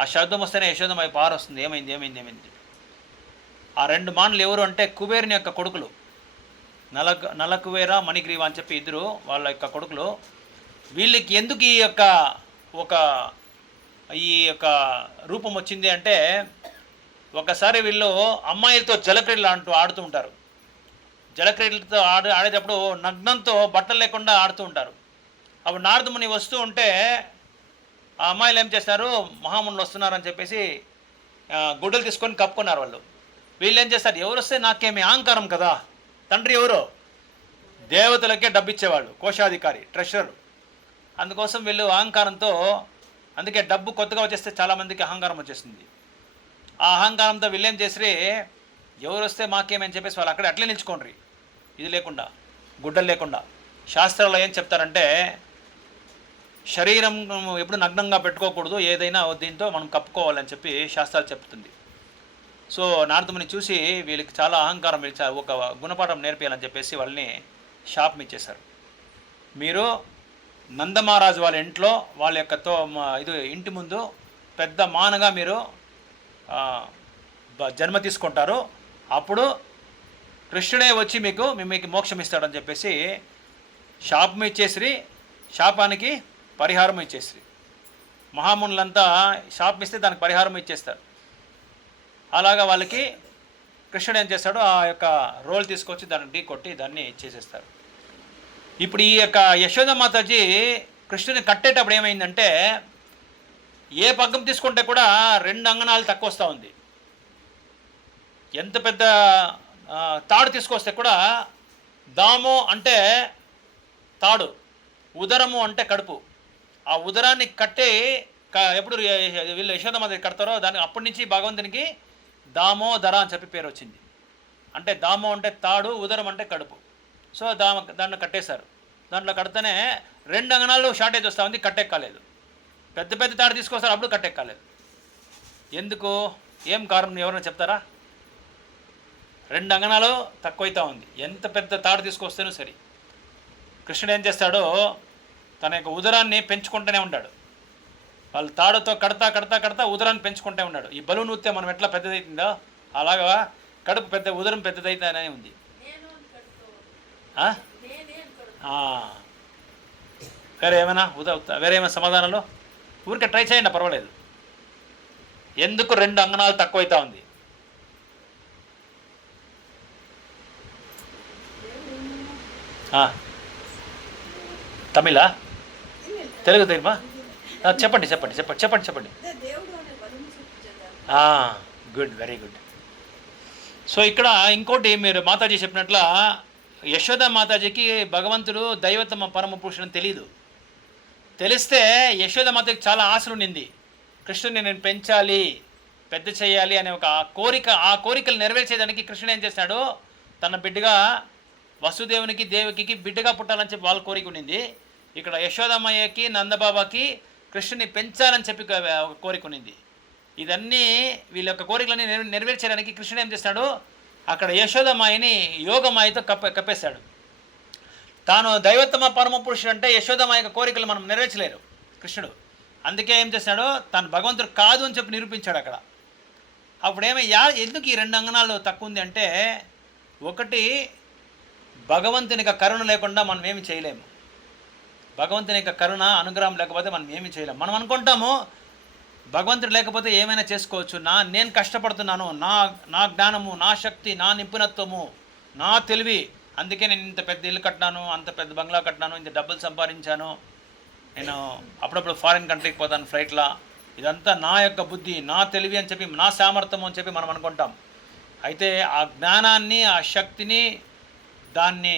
ఆ శబ్దం వస్తేనే యశోదమ్మ పారు వస్తుంది, ఏమైంది. ఆ 2 మాన్లు ఎవరు అంటే కుబేరుని యొక్క కొడుకులు, నలకువేర మణిగ్రీవ అని చెప్పి ఇద్దరు వాళ్ళ యొక్క కొడుకులు. వీళ్ళకి ఎందుకు ఈ యొక్క రూపం వచ్చింది అంటే, ఒకసారి వీళ్ళు అమ్మాయిలతో జలక్రీడలు ఆడుతూ ఉంటారు. జలక్రీడలతో ఆడేటప్పుడు నగ్నంతో బట్టలు లేకుండా ఆడుతూ ఉంటారు. అప్పుడు నారదముని వస్తూ ఉంటే ఆ అమ్మాయిలు ఏం చేస్తారు, మహామునులు వస్తున్నారని చెప్పేసి గుడ్డలు తీసుకొని కప్పుకున్నారు వాళ్ళు. వీళ్ళు ఏం చేస్తారు, ఎవరు వస్తే నాకేమి అహంకారం కదా, తండ్రి ఎవరో దేవతలకే డబ్బిచ్చేవాళ్ళు, కోశాధికారి, ట్రెషరర్. అందుకోసం వీళ్ళు అహంకారంతో, అందుకే డబ్బు కొత్తగా వచ్చేస్తే చాలామందికి అహంకారం వచ్చేస్తుంది. ఆ అహంకారంతో వీళ్ళు ఏం చేసి, ఎవరు వస్తే మాకేమని చెప్పేసి వాళ్ళు అక్కడే అట్లే నిల్చుకోండి, ఇది లేకుండా, గుడ్డలు లేకుండా. శాస్త్రాల్లో ఏం చెప్తారంటే, శరీరం ఎప్పుడు నగ్నంగా పెట్టుకోకూడదు, ఏదైనా దీంతో మనం కప్పుకోవాలని చెప్పి శాస్త్రాలు చెప్తుంది. సో నారదముని చూసి వీళ్ళకి చాలా అహంకారం, ఒక గుణపాఠం నేర్పియాలని చెప్పేసి వాళ్ళని శాపం ఇచ్చేశారు. మీరు నందమహారాజు వాళ్ళ ఇంట్లో వాళ్ళ యొక్క ఇంటి ముందు పెద్ద మానగా మీరు జన్మ తీసుకుంటారు, అప్పుడు కృష్ణుడే వచ్చి మీకు మోక్షం ఇస్తాడని చెప్పేసి శాపం ఇచ్చేసి, శాపానికి పరిహారం ఇచ్చేసి, మహామునులంతా శాపం ఇస్తే దానికి పరిహారం ఇచ్చేస్తారు. అలాగా వాళ్ళకి కృష్ణుడు ఏం చేస్తాడో ఆ యొక్క రోల్ తీసుకొచ్చి దాన్ని ఢీ కొట్టి దాన్ని ఇచ్చేసేస్తారు. ఇప్పుడు ఈ యొక్క యశోదమాతాజీ కృష్ణుని కట్టేటప్పుడు ఏమైందంటే, ఏ పగ్గం తీసుకుంటే కూడా 2 అంగనాలు తక్కువ వస్తూ ఉంది. ఎంత పెద్ద తాడు తీసుకొస్తే కూడా, దాము అంటే తాడు, ఉదరము అంటే కడుపు. ఆ ఉదరాన్ని కట్టి ఎప్పుడు వీళ్ళు యశోదమాత కడతారో దాన్ని అప్పటి నుంచి భగవంతునికి దామోదర అని చెప్పి పేరు వచ్చింది. అంటే దామో అంటే తాడు, ఉదరం అంటే కడుపు. సో దాన్ని కట్టేశారు. దాంట్లో కడితేనే 2 అంగనాలు షార్టేజ్ వస్తూ ఉంది, కట్టెక్కలేదు. పెద్ద తాడు తీసుకొస్తారు, అప్పుడు కట్టెక్కలేదు. ఎందుకు, ఏం కారణం ఎవరైనా చెప్తారా? 2 అంగనాలు తక్కువైతా ఉంది, ఎంత పెద్ద తాడు తీసుకొస్తేనూ సరే. కృష్ణుడు ఏం చేస్తాడో, తన యొక్క ఉదరాన్ని పెంచుకుంటూనే ఉంటాడు. వాళ్ళు తాడుతో కడతా ఉదరాన్ని పెంచుకుంటూ ఉన్నాడు. ఈ బలూన్ ఊస్తే మనం ఎట్లా పెద్దదవుతుందో అలాగా కడుపు ఉదరం పెద్దదైతేనే ఉంది. వేరే ఏమైనా సమాధానాలు ఊరికే ట్రై చేయండి, పర్వాలేదు. ఎందుకు 2 అంగనాలు తక్కువైతా ఉంది? తమిళ, తెలుగు తెలుమా? చెప్పండి చెప్పండి చెప్పండి చెప్పండి చెప్పండి. Good, very good. సో ఇక్కడ ఇంకోటి మీరు మాతాజీ చెప్పినట్ల యశోద మాతాజీకి భగవంతుడు దైవతమ పరమ పురుషుని తెలియదు. తెలిస్తే యశోద మాతకి చాలా ఆశలు ఉండింది. కృష్ణుని నేను పెంచాలి, పెద్ద చేయాలి అనే ఒక కోరిక. ఆ కోరికలు నెరవేర్చేదానికి కృష్ణుడు ఏం చేస్తాడు, తన బిడ్డగా వసుదేవునికి దేవకికి బిడ్డగా పుట్టాలని చెప్పి వాళ్ళ కోరిక ఉండింది. ఇక్కడ యశోదమ్మయ్యకి నందబాబాకి కృష్ణుని పెంచాలని చెప్పి కోరిక ఉండింది. ఇదన్నీ వీళ్ళ యొక్క కోరికలన్నీ నెరవేర్చడానికి కృష్ణుడు ఏం చేస్తాడు, అక్కడ యశోదమాయని యోగమాయతో కప్పేశాడు. తాను దైవోత్తమ పరమ పురుషుడు అంటే యశోదమాయ యొక్క కోరికలు మనం నెరవేర్చలేరు కృష్ణుడు. అందుకే ఏం చేస్తాడు, తను భగవంతుడు కాదు అని చెప్పి నిరూపించాడు అక్కడ. అప్పుడేమయ్యా ఎందుకు ఈ 2 అంగనాలు తక్కువ ఉంది అంటే, ఒకటి భగవంతుని యొక్క కరుణ లేకుండా మనం ఏమి చేయలేము. భగవంతుని యొక్క కరుణ అనుగ్రహం లేకపోతే మనం ఏమి చేయలేము. మనం అనుకుంటాము భగవంతుడు లేకపోతే ఏమైనా చేసుకోవచ్చు, నేను కష్టపడుతున్నాను, నా జ్ఞానము, నా శక్తి, నా నిపుణత్వము, నా తెలివి, అందుకే నేను ఇంత పెద్ద ఇల్లు కట్టినాను, అంత పెద్ద బంగ్లా కట్టినాను, ఇంత డబ్బులు సంపాదించాను, నేను అప్పుడప్పుడు ఫారిన్ కంట్రీకి పోతాను ఫ్లైట్లో, ఇదంతా నా యొక్క బుద్ధి, నా తెలివి అని చెప్పి, నా సామర్థ్యం అని చెప్పి మనం అనుకుంటాం. అయితే ఆ జ్ఞానాన్ని, ఆ శక్తిని, దాన్ని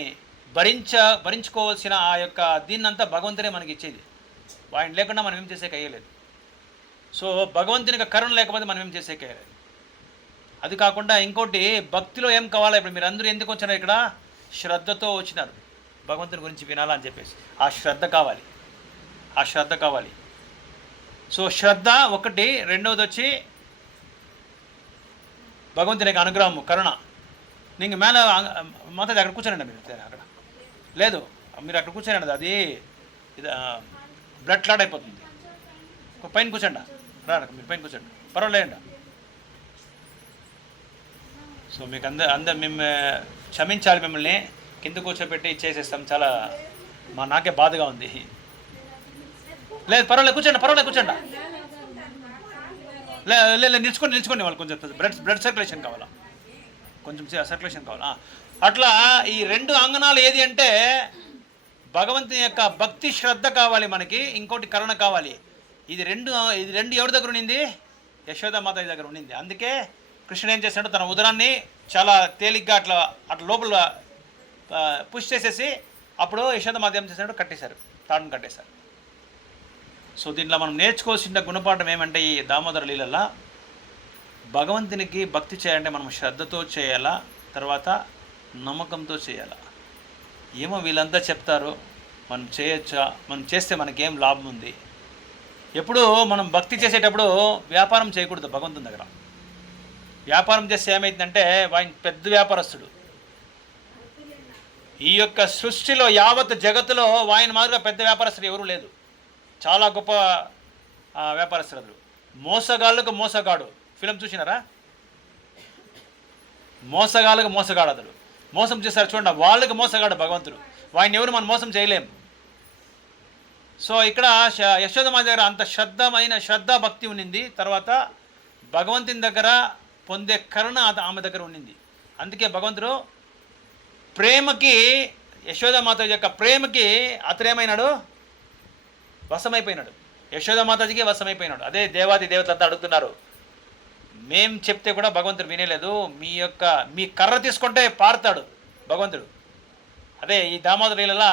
భరించుకోవాల్సిన ఆ యొక్క దీన్నంతా భగవంతుడే మనకి ఇచ్చేది. ఆయన లేకుండా మనం ఏం చేసేకి అయ్యలేదు. సో భగవంతునికి కరుణ లేకపోతే మనం ఏం చేసేకి అయ్యలేదు. అది కాకుండా ఇంకోటి, భక్తిలో ఏం కావాలా, ఇప్పుడు మీరు అందరూ ఎందుకు వచ్చినారు ఇక్కడ, శ్రద్ధతో వచ్చినారు భగవంతుని గురించి వినాలని చెప్పేసి. ఆ శ్రద్ధ కావాలి, ఆ శ్రద్ధ కావాలి. సో శ్రద్ధ ఒకటి. రెండవది వచ్చి భగవంతుని యొక్క అనుగ్రహము, కరుణ. నీకు మేల మాతాది అక్కడ కూర్చోనండి, మీరు అక్కడ లేదు, మీరు అక్కడ కూర్చోనండి, అది బ్లడ్ క్లాట్ అయిపోతుంది. పైన కూర్చోండి, మీరు పైన కూర్చోండి, పర్వాలేదండి. సో మీకు అందరు మేము క్షమించాలి, మిమ్మల్ని కింద కూర్చోబెట్టి చేసేస్తాం. చాలా నాకే బాధగా ఉంది. లేదు పర్వాలేదు, కూర్చోండి. లేదు నిల్చుకోండి. వాళ్ళు కొంచెం బ్లడ్ సర్క్యులేషన్ కావాలా, కొంచెం సర్క్యులేషన్ కావాలా. అట్లా ఈ 2 అంగనాలు ఏది అంటే, భగవంతుని యొక్క భక్తి శ్రద్ధ కావాలి మనకి, ఇంకోటి కరుణ కావాలి. ఇది రెండు ఎవరి దగ్గర ఉండింది, యశోదామాత దగ్గర ఉండింది. అందుకే కృష్ణుడు ఏం చేశాడు, తన ఉదరాన్ని చాలా తేలిగ్గా అట్లా లోపల పుష్ చేసేసి, అప్పుడు యశోదామాత ఏం చేశాడు, కట్టేశారు, తాడును కట్టేశారు. సో దీంట్లో మనం నేర్చుకోవాల్సిన గుణపాఠం ఏమంటే, ఈ దామోదర లీలల్లో భగవంతునికి భక్తి చేయాలంటే మనం శ్రద్ధతో చేయాలా, తర్వాత నమ్మకంతో చేయాలా. ఏమో వీళ్ళంతా చెప్తారు, మనం చేయొచ్చా, మనం చేస్తే మనకేం లాభం ఉంది. ఎప్పుడు మనం భక్తి చేసేటప్పుడు వ్యాపారం చేయకూడదు భగవంతుని దగ్గర. వ్యాపారం చేస్తే ఏమైందంటే, ఆయన పెద్ద వ్యాపారస్తుడు. ఈ యొక్క సృష్టిలో యావత్ జగత్తులో ఆయన మాదిరిగా పెద్ద వ్యాపారస్తుడు ఎవరూ లేదు. చాలా గొప్ప వ్యాపారస్తుడు. మోసగాళ్ళకు మోసగాడు. ఫిలిం చూసినారా? మోసగాళ్ళకు మోసగాడు అతడు. మోసం చేస్తారు చూడండి, వాళ్ళకి మోసగాడు భగవంతుడు. వాడిని ఎవరు మనం మోసం చేయలేం. సో ఇక్కడ యశోదమాత దగ్గర అంత శ్రద్ధ భక్తి ఉన్నింది. తర్వాత భగవంతుని దగ్గర పొందే కరుణ ఆమె దగ్గర ఉన్నింది. అందుకే భగవంతుడు ప్రేమకి, యశోదమాత యొక్క ప్రేమకి అతడేమైనాడు, వశమైపోయినాడు. యశోదమాతాజీకి వశమైపోయినాడు. అదే దేవాది దేవతలంతా అడుగుతున్నారు, మేం చెప్తే కూడా భగవంతుడు వినేలేదు, మీ కర్ర తీసుకుంటే పారుతాడు భగవంతుడు. అదే ఈ దామోదర లీలలో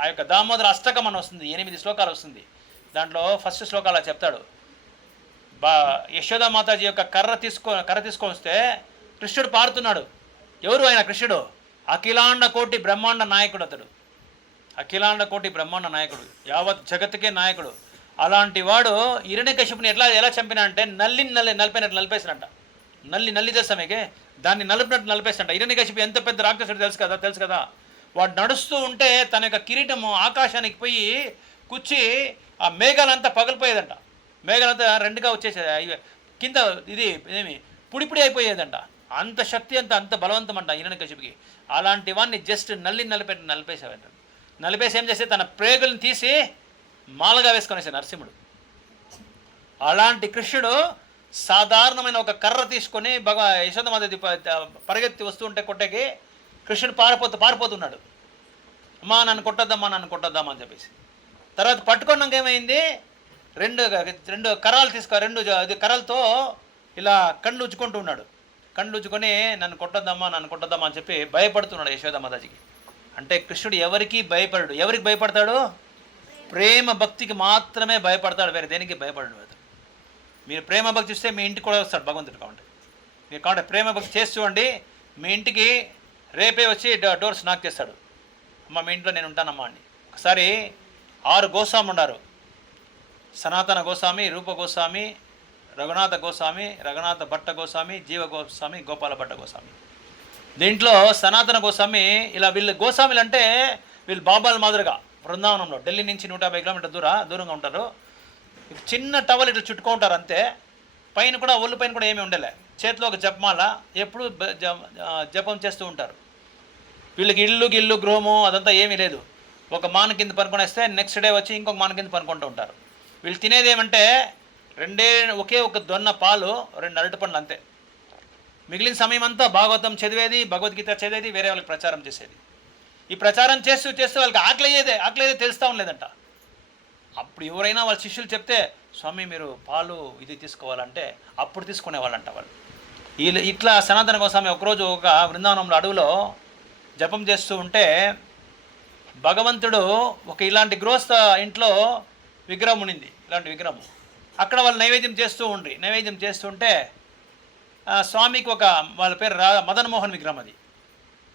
ఆ యొక్క దామోదర అష్టకం అని వస్తుంది, 8 శ్లోకాలు వస్తుంది. దాంట్లో ఫస్ట్ శ్లోకాలు చెప్తాడు, యశోదామాతాజీ యొక్క కర్ర తీసుకొని వస్తే కృష్ణుడు పారుతున్నాడు. ఎవరు ఆయన కృష్ణుడు? అఖిలాండ కోటి బ్రహ్మాండ నాయకుడు అతడు. అఖిలాండ కోటి బ్రహ్మాండ నాయకుడు, యావత్ జగత్తుకే నాయకుడు. అలాంటి వాడు హిరణ్యకశిపుని ఎలా చంపినా అంటే, నలిపినట్టు నలిపేసినట్ట. నల్లి తెలుసా మీకే? దాన్ని నలిపినట్టు నలిపేసినట్ట. హిరణ్యకశిపు ఎంత పెద్ద రాక్షసుడు తెలుసు కదా. వాడు నడుస్తూ ఉంటే తన యొక్క కిరీటము ఆకాశానికి పోయి కూర్చి ఆ మేఘాలంతా పగిలిపోయేదంట. మేఘాలంతా 2గా వచ్చేసేది, కింద పుడి అయిపోయేదంట. అంత శక్తి అంత బలవంతం అంట హిరణ్యకశిపుకి. అలాంటి వాడిని జస్ట్ నలిపేసేవాడు. నలిపేసి ఏం చేస్తే తన ప్రేగులను తీసి మాలగా వేసుకొనేసాడు నరసింహుడు. అలాంటి కృష్ణుడు సాధారణమైన ఒక కర్ర తీసుకొని యశోదమాత పరిగెత్తి వస్తూ ఉంటే కొట్టకి కృష్ణుడు పారిపోతున్నాడు. నన్ను కొట్టొద్దామా అని చెప్పేసి. తర్వాత పట్టుకున్నాక ఏమైంది, రెండు రెండు కర్రలు అది కర్రలతో ఇలా కళ్ళు ఉజ్జుకుంటూ ఉన్నాడు. కళ్ళు ఉజ్జుకొని నన్ను కొట్టొద్దమ్మా అని చెప్పి భయపడుతున్నాడు యశోద మాతాజీకి. అంటే కృష్ణుడు ఎవరికి భయపడడు. ఎవరికి భయపడతాడు? ప్రేమ భక్తికి మాత్రమే భయపడతాడు, వేరే దేనికి భయపడడు. మీరు ప్రేమ భక్తి ఇస్తే మీ ఇంటికి కూడా వస్తాడు భగవంతుడు. కాబట్టి మీరు కాబట్టి ప్రేమ భక్తి చేసి చూడండి, మీ ఇంటికి రేపే వచ్చి డోర్స్ నాక్ చేస్తాడు. అమ్మ మీ ఇంట్లో నేను ఉంటానమ్మా అని. ఒకసారి 6 గోస్వామి ఉన్నారు. సనాతన గోస్వామి, రూప గోస్వామి, రఘునాథ గోస్వామి, రఘునాథ భట్ట గోస్వామి, జీవ గోస్వామి, గోపాల భట్ట గోస్వామి. దీంట్లో సనాతన గోస్వామి ఇలా వీళ్ళు గోస్వామిలు అంటే వీళ్ళు బాబాల మాదిరిగా బృందావనంలో ఢిల్లీ నుంచి 150 కిలోమీటర్ దూరంగా ఉంటారు. చిన్న టవల్ ఇట్లా చుట్టుకుంటారు అంతే. పైన కూడా ఒళ్ళు పైన కూడా ఏమీ ఉండలే. చేతిలో ఒక జపమాల, ఎప్పుడు జపం చేస్తూ ఉంటారు. వీళ్ళకి ఇల్లు గృహము అదంతా ఏమీ లేదు. ఒక మాన కింద పనుకొనేస్తే నెక్స్ట్ డే వచ్చి ఇంకొక మాన కింద పనుకుంటూ ఉంటారు. వీళ్ళు తినేది ఏమంటే ఒకే ఒక దొన్న పాలు, 2 అరటిపండ్లు అంతే. మిగిలిన సమయం అంతా భాగవతం చదివేది, భగవద్గీత చదివేది, వేరే వాళ్ళకి ప్రచారం చేసేది. ఈ ప్రచారం చేస్తూ వాళ్ళకి ఆకలి అయ్యేదే తెలుస్తూ ఉండలేదంట. అప్పుడు ఎవరైనా వాళ్ళ శిష్యులు చెప్తే స్వామి మీరు పాలు ఇది తీసుకోవాలంటే అప్పుడు తీసుకునేవాళ్ళంట వాళ్ళు. ఇట్లా సనాతన గోస్వామి ఒకరోజు ఒక బృందావనంలో అడవిలో జపం చేస్తూ ఉంటే భగవంతుడు ఒక ఇలాంటి గృహస్థ ఇంట్లో విగ్రహం ఉండింది, ఇలాంటి విగ్రహం. అక్కడ వాళ్ళు నైవేద్యం చేస్తుంటే స్వామికి వాళ్ళ పేరు మదన్ మోహన్ విగ్రహం. అది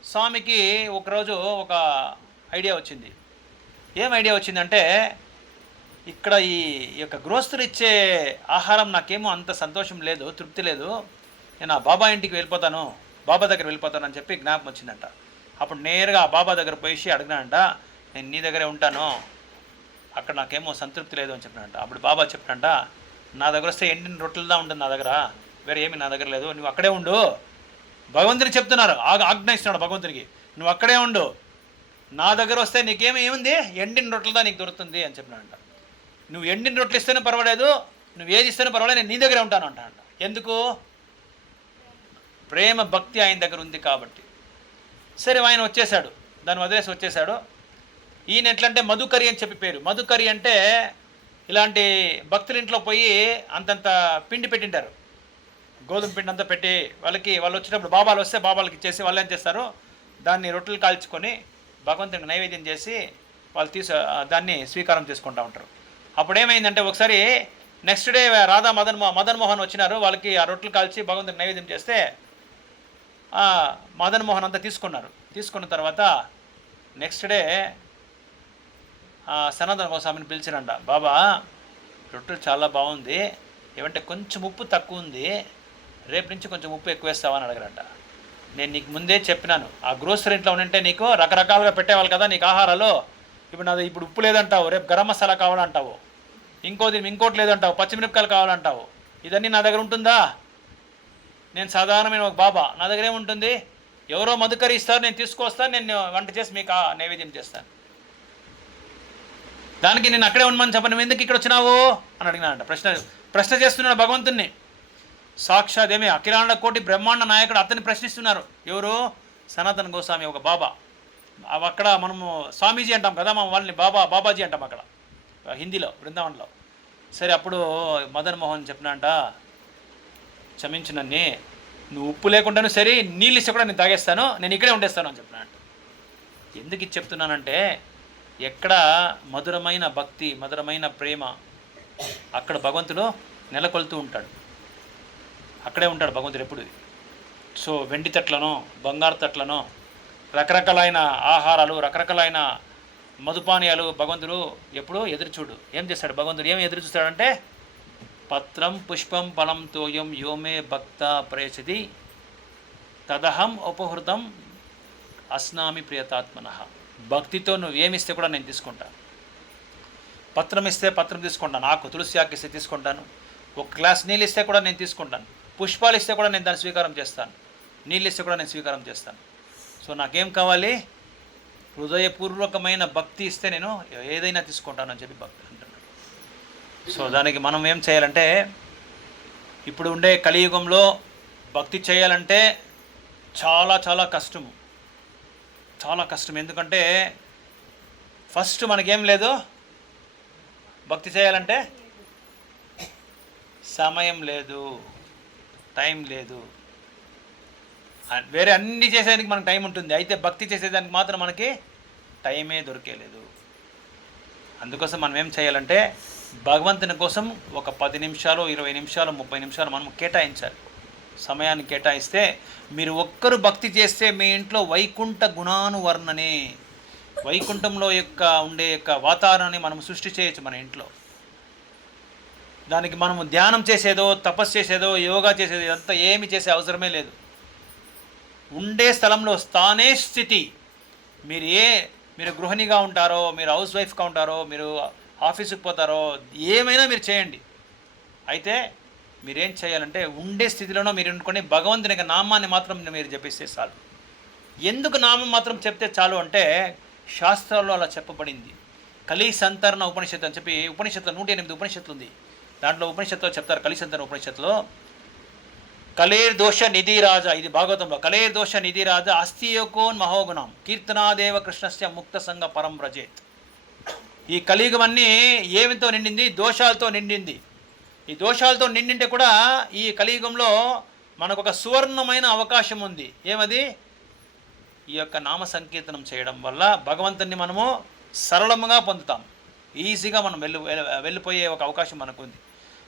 స్వామికి ఒకరోజు ఒక ఐడియా వచ్చింది. ఏం ఐడియా వచ్చిందంటే ఇక్కడ ఈ యొక్క గృహస్థులు ఇచ్చే ఆహారం నాకేమో అంత సంతోషం లేదు, తృప్తి లేదు, నేను ఆ బాబా ఇంటికి వెళ్ళిపోతాను, బాబా దగ్గర వెళ్ళిపోతాను అని చెప్పి జ్ఞాపకం వచ్చిందంట. అప్పుడు నేరుగా ఆ బాబా దగ్గర పోయి అడిగినానంట, నేను నీ దగ్గరే ఉంటాను, అక్కడ నాకేమో సంతృప్తి లేదు అని చెప్పినంట. అప్పుడు బాబా చెప్పినంట, నా దగ్గర వస్తే ఎండిన రొట్టెలుదా ఉంటుంది నా దగ్గర, వేరే ఏమి నా దగ్గర లేదు, నువ్వు అక్కడే ఉండు. భగవంతుని చెప్తున్నారు, ఆజ్ఞాయిస్తున్నాడు భగవంతునికి, నువ్వు అక్కడే ఉండు, నా దగ్గర వస్తే ఏముంది ఎండిన రొట్టెలుదా నీకు దొరుకుతుంది అని చెప్పినాడంట. నువ్వు ఎండిన రొట్టెలు ఇస్తేనే పర్వాలేదు, నువ్వు ఏది ఇస్తేనే పర్వాలేదు, నేను నీ దగ్గరే ఉంటాను అంటాడంట. ఎందుకు? ప్రేమ భక్తి ఆయన దగ్గర ఉంది కాబట్టి. సరే ఆయన వచ్చేసాడు, దాన్ని వదిలేసి వచ్చేసాడు. ఈయన ఎట్లంటే మధుకరి అని చెప్పి పేరు. మధుకరి అంటే ఇలాంటి భక్తుల ఇంట్లో పోయి అంతంత పిండి పెట్టింటారు, గోధుమ పిండి అంతా పెట్టి వాళ్ళు వచ్చినప్పుడు బాబాలు వస్తే బాబాలకి ఇచ్చేసి వాళ్ళు ఏం చేస్తారు, దాన్ని రొట్టెలు కాల్చుకొని భగవంతునికి నైవేద్యం చేసి వాళ్ళు దాన్ని స్వీకారం చేసుకుంటూ ఉంటారు. అప్పుడు ఏమైందంటే ఒకసారి నెక్స్ట్ డే రాధా మదన్ మోహన్ వచ్చినారు, వాళ్ళకి ఆ రొట్టెలు కాల్చి భగవంతునికి నైవేద్యం చేస్తే మదన్ మోహన్ అంతా తీసుకున్న తర్వాత నెక్స్ట్ డే సనాతన గోస్వామిని పిలిచిరంట. బాబా రొట్టెలు చాలా బాగుంది, ఏమంటే కొంచెం ఉప్పు తక్కువ ఉంది, రేపు నుంచి కొంచెం ఉప్పు ఎక్కువ వేస్తావా అని అడగరంట. నేను నీకు ముందే చెప్పినాను, ఆ గ్రోసరీ ఇంట్లో ఉంటే నీకు రకరకాలుగా పెట్టేవాళ్ళు కదా నీకు ఆహారాలు, ఇప్పుడు ఉప్పు లేదంటావు, రేపు గరం మసాలా కావాలంటావు, ఇంకోటి లేదంటావు, పచ్చిమిరపకాయలు కావాలంటావు, ఇదన్నీ నా దగ్గర ఉంటుందా? నేను సాధారణమైన ఒక బాబా, నా దగ్గర ఏముంటుంది? ఎవరో మధుకరి ఇస్తారు, నేను తీసుకొస్తాను, నేను వంట చేసి మీకు నైవేద్యం చేస్తాను, దానికి నేను అక్కడే ఉండమని చెప్పను, నువ్వు ఎందుకు ఇక్కడ వచ్చినావు అని అడిగినానంట. ప్రశ్న చేస్తున్నాడు భగవంతుణ్ణి. సాక్షాత్ ఏమి అఖిలాండ కోటి బ్రహ్మాండ నాయకుడు అతన్ని ప్రశ్నిస్తున్నారు. ఎవరు? సనాతన గోస్వామి ఒక బాబా. అక్కడ మనము స్వామీజీ అంటాం కదా, మా వాళ్ళని బాబాజీ అంటాం అక్కడ హిందీలో, బృందావనంలో. సరే అప్పుడు మదన్ మోహన్ చెప్పినంట, క్షమించు నన్ను, నువ్వు ఉప్పు లేకుండాను సరే నీళ్ళు ఇస్తే కూడా నేను తాగేస్తాను, నేను ఇక్కడే ఉండేస్తాను అని చెప్పినానంట. ఎందుకు ఇది చెప్తున్నానంటే ఎక్కడ మధురమైన భక్తి, మధురమైన ప్రేమ, అక్కడ భగవంతుడు నెలకొల్తూ ఉంటాడు, అక్కడే ఉంటాడు భగవంతుడు ఎప్పుడు. సో వెండి తట్లను, బంగారు తట్లను, రకరకాలైన ఆహారాలు, రకరకాలైన మధుపానీయాలు భగవంతుడు ఎప్పుడు ఎదురుచూడు. ఏం చేస్తాడు భగవంతుడు? ఏం ఎదురు చూస్తాడంటే పత్రం పుష్పం ఫలం తోయం యోమే భక్త ప్రేషది తదహం ఉపహృతం అస్నామి ప్రియతాత్మన. భక్తితో నువ్వు ఏమిస్తే కూడా నేను తీసుకుంటాను. పత్రం ఇస్తే పత్రం తీసుకుంటాను, ఆకు తులసి ఆకు ఇస్తే తీసుకుంటాను, ఒక గ్లాస్ నీళ్ళు ఇస్తే కూడా నేను తీసుకుంటాను, పుష్పాలు ఇస్తే కూడా నేను దాన్ని స్వీకారం చేస్తాను, నీళ్ళు ఇస్తే కూడా నేను స్వీకారం చేస్తాను. సో నాకేం కావాలి? హృదయపూర్వకమైన భక్తి ఇస్తే నేను ఏదైనా తీసుకుంటానని చెప్పి భక్తి అంటున్నాడు. సో దానికి మనం ఏం చేయాలంటే, ఇప్పుడు ఉండే కలియుగంలో భక్తి చేయాలంటే చాలా చాలా కష్టము, చాలా కష్టం. ఎందుకంటే ఫస్ట్ మనకేం లేదు, భక్తి చేయాలంటే సమయం లేదు, టైం లేదు. వేరే అన్ని చేసేదానికి మనకు టైం ఉంటుంది, అయితే భక్తి చేసేదానికి మాత్రం మనకి టైమే దొరికేలేదు. అందుకోసం మనం ఏం చేయాలంటే భగవంతుని కోసం ఒక 10 నిమిషాలు, 20 నిమిషాలు, 30 నిమిషాలు మనం కేటాయించాలి. సమయాన్ని కేటాయిస్తే మీరు ఒక్కరు భక్తి చేస్తే మీ ఇంట్లో వైకుంఠ గుణానువర్ణనే, వైకుంఠంలో ఉండే వాతావరణాన్ని మనం సృష్టి చేయొచ్చు మన ఇంట్లో. దానికి మనము ధ్యానం చేసేదో, తపస్సు చేసేదో, యోగా చేసేదో ఇదంతా ఏమి చేసే అవసరమే లేదు. ఉండే స్థలంలో స్థానే స్థితి. మీరు గృహిణిగా ఉంటారో, మీరు హౌస్ వైఫ్గా ఉంటారో, మీరు ఆఫీసుకి పోతారో, ఏమైనా మీరు చేయండి. అయితే మీరేం చేయాలంటే ఉండే స్థితిలోనో మీరు అనుకొని భగవంతుని యొక్క నామాన్ని మాత్రం మీరు జపిస్తే చాలు. ఎందుకు నామం మాత్రం చెప్తే చాలు అంటే శాస్త్రాల్లో అలా చెప్పబడింది. కలి సంతరణ ఉపనిషత్తు అని చెప్పి ఉపనిషత్తులో 108 ఉపనిషత్తులు ఉంది. దాంట్లో ఉపనిషత్తులో చెప్తారు, కలి సంతరణ ఉపనిషత్తులో కలేర్ దోష నిధి రాజా, ఇది భాగవతంలో, కలేర్ దోష నిధి రాజా అస్థియోకోన్ మహోగుణం కీర్తనాదేవ కృష్ణస్య ముక్త సంగ పరం వ్రజేత్. ఈ కలియుగం అన్నీ ఏమితో నిండింది? దోషాలతో నిండింది. ఈ దోషాలతో నిండింటే కూడా ఈ కలియుగంలో మనకు ఒక సువర్ణమైన అవకాశం ఉంది. ఏమది? ఈ యొక్క నామ సంకీర్తనం చేయడం వల్ల భగవంతుని మనము సరళముగా పొందుతాం. ఈజీగా మనం వెళ్ళిపోయే ఒక అవకాశం మనకు ఉంది.